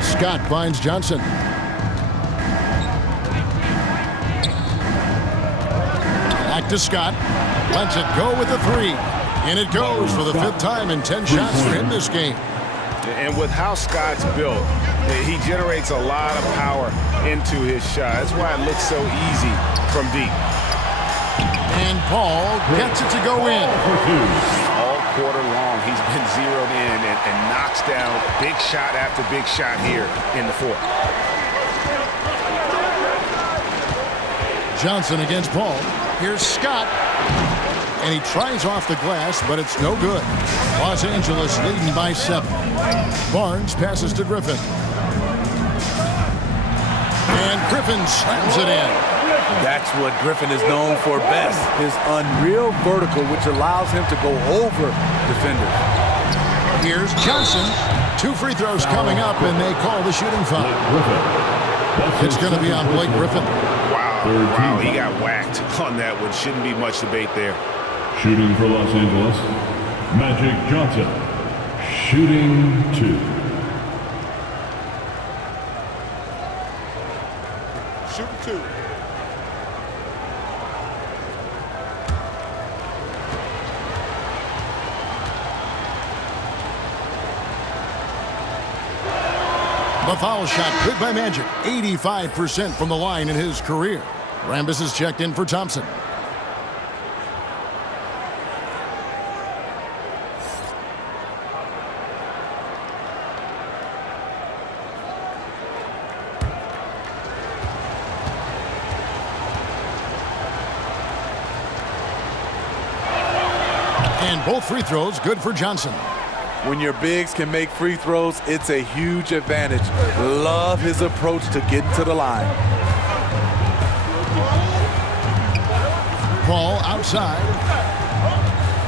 Scott finds Johnson. Back to Scott. Lets it go with the 3. And it goes for the 5th time in 10 shots for him this game. And with how Scott's built, he generates a lot of power into his shot. That's why it looks so easy from deep. And Paul gets it to go in. All quarter long, he's been zeroed in and knocks down big shot after big shot here in the 4th. Johnson against Paul. Here's Scott. And he tries off the glass, but it's no good. Los Angeles leading by 7. Barnes passes to Griffin. And Griffin slams it in. That's what Griffin is known for best. His unreal vertical, which allows him to go over defenders. Here's Johnson. 2 free throws coming up, and they call the shooting foul. It's going to be on Blake Griffin. Wow, he got whacked on that one. Shouldn't be much debate there. Shooting for Los Angeles, Magic Johnson. Shooting 2. Shooting 2. The foul shot good by Magic. 85% from the line in his career. Rambis is checked in for Thompson. And both free throws good for Johnson. When your bigs can make free throws, it's a huge advantage. Love his approach to getting to the line. Paul outside.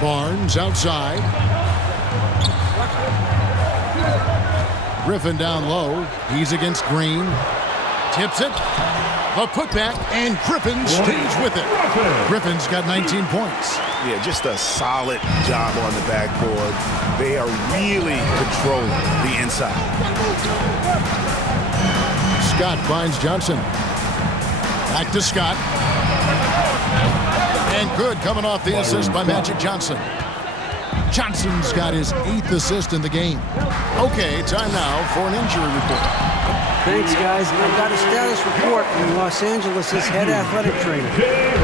Barnes outside. Griffin down low. He's against Green. Tips it. A putback, and Griffin stays with it. Griffin's got 19 points. Yeah, just a solid job on the backboard. They are really controlling the inside. Scott finds Johnson. Back to Scott. And good coming off the assist by Magic Johnson. Johnson's got his 8th assist in the game. Okay, time now for an injury report. Thanks, guys. I've got a status report from Los Angeles' head athletic trainer.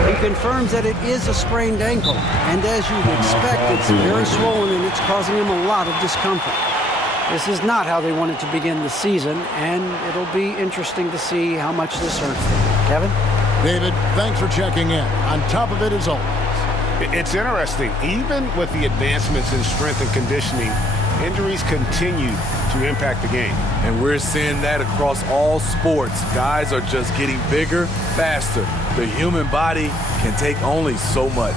He confirms that it is a sprained ankle, and as you'd expect, it's very swollen and it's causing him a lot of discomfort. This is not how they wanted to begin the season, and it'll be interesting to see how much this hurts them. Kevin? David, thanks for checking in. On top of it as always. It's interesting. Even with the advancements in strength and conditioning, injuries continue to impact the game. And we're seeing that across all sports. Guys are just getting bigger, faster. The human body can take only so much.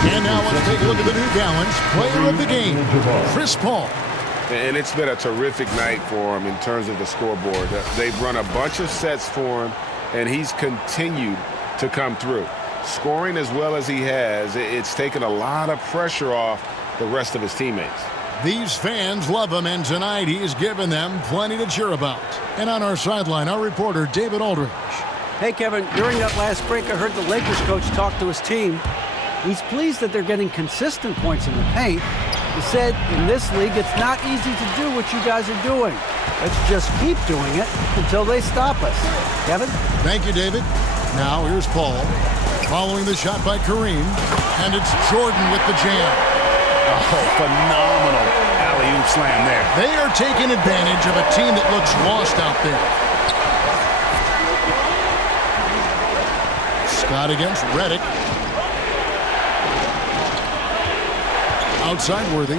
And now let's take a look at the New Balance player of the game, Chris Paul. And it's been a terrific night for him in terms of the scoreboard. They've run a bunch of sets for him, and he's continued to come through. Scoring as well as he has, it's taken a lot of pressure off the rest of his teammates. These fans love him, and tonight he's given them plenty to cheer about. And on our sideline, our reporter, David Aldridge. Hey, Kevin, during that last break, I heard the Lakers coach talk to his team. He's pleased that they're getting consistent points in the paint. He said, in this league, it's not easy to do what you guys are doing. Let's just keep doing it until they stop us. Kevin? Thank you, David. Now, here's Paul. Following the shot by Kareem. And it's Jordan with the jam. Oh, phenomenal alley-oop slam there. They are taking advantage of a team that looks lost out there. Scott against Redick. Outside Worthy.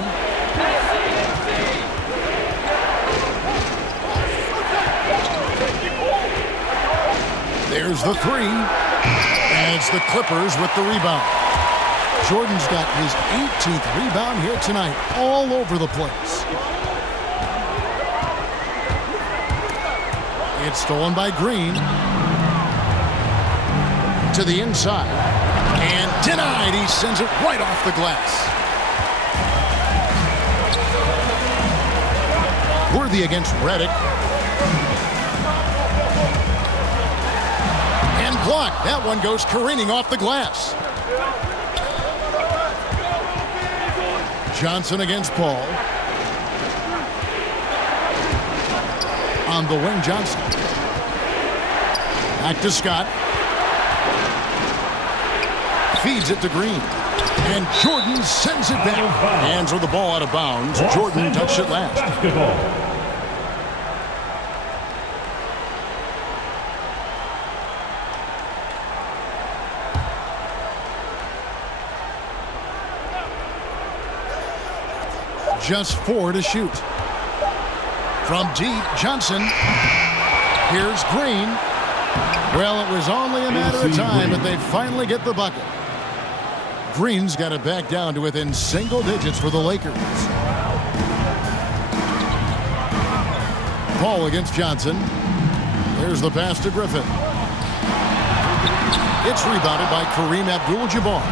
There's the three. And it's the Clippers with the rebound. Jordan's got his 18th rebound here tonight, all over the place. It's stolen by Green. To the inside. And denied. He sends it right off the glass. Worthy against Redick. And blocked. That one goes careening off the glass. Johnson against Paul. On the wing, Johnson. Back to Scott. Feeds it to Green. And Jordan sends it back. Hands with the ball out of bounds. Jordan touched it last. Just 4 to shoot. From deep, Johnson. Here's Green. Well, it was only a matter of time, but they finally get the bucket. Green's got it back down to within single digits for the Lakers. Paul against Johnson. There's the pass to Griffin. It's rebounded by Kareem Abdul-Jabbar.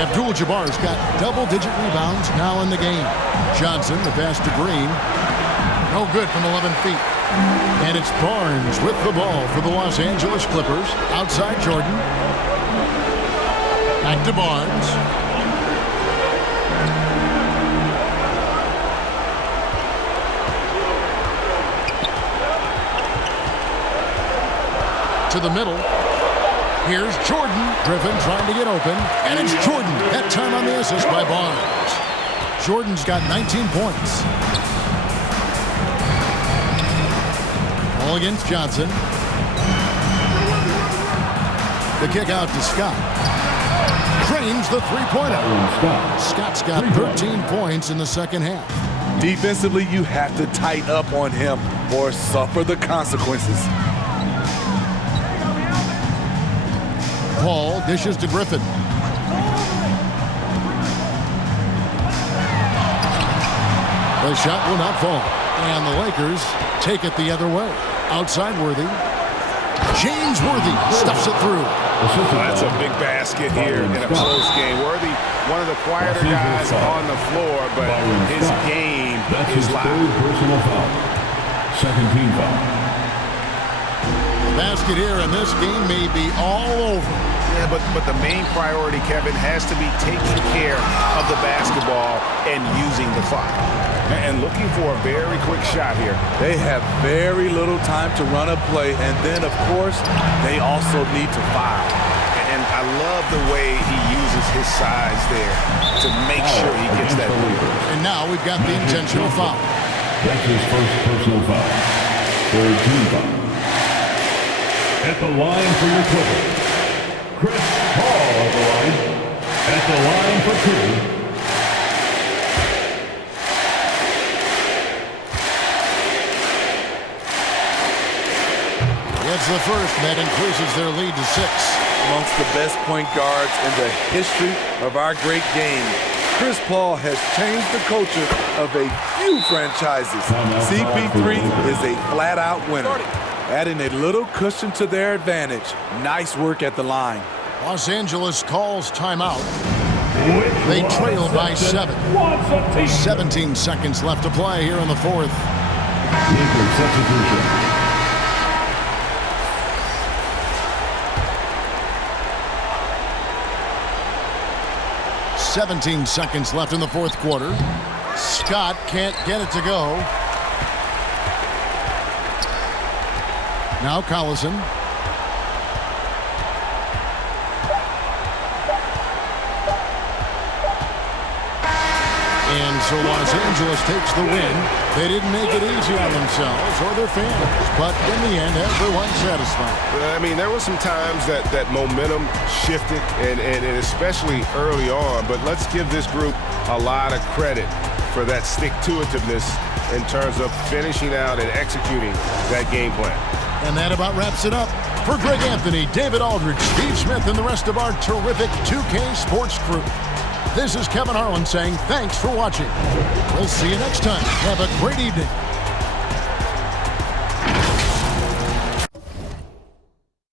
Abdul-Jabbar's got double-digit rebounds now in the game. Johnson, the pass to Green. No good from 11 feet. And it's Barnes with the ball for the Los Angeles Clippers. Outside Jordan. Back to Barnes. To the middle. Here's Jordan. Griffin trying to get open. And it's Jordan. That time on the assist by Barnes. Jordan's got 19 points. Ball against Johnson. The kick out to Scott. Drains the three-pointer. Scott's got 13 points in the second half. Defensively, you have to tighten up on him or suffer the consequences. Paul dishes to Griffin. The shot will not fall. And the Lakers take it the other way. Outside Worthy. James Worthy stuffs it through. That's a big basket here in a close game. Worthy, one of the quieter guys on the floor, but his game is loud. Personal foul. Second team foul. The basket here in this game may be all over. Yeah, but the main priority, Kevin, has to be taking care of the basketball and using the foul. And looking for a very quick shot here. They have very little time to run a play, and then, of course, they also need to foul. And I love the way he uses his size there to make sure he gets that lead. And now we've got the intentional foul. That's his first personal foul. Third team foul. At the line for your Clippers, Chris Paul at the line. At the line for two. It's the first, and that increases their lead to 6. Amongst the best point guards in the history of our great game, Chris Paul has changed the culture of a few franchises. CP3 is a flat-out winner, adding a little cushion to their advantage. Nice work at the line. Los Angeles calls timeout. They trail by 7. 17 seconds left to play here in the fourth. Lakers substitution. 17 seconds left in the fourth quarter. Scott can't get it to go. Now Collison. And so Los Angeles takes the win. They didn't make it easy on themselves or their fans, but in the end, everyone's satisfied. I mean, there were some times that momentum shifted, and especially early on, but let's give this group a lot of credit for that stick-to-itiveness in terms of finishing out and executing that game plan. And that about wraps it up. For Greg Anthony, David Aldridge, Steve Smith, and the rest of our terrific 2K Sports crew, this is Kevin Harlan saying thanks for watching. We'll see you next time. Have a great evening.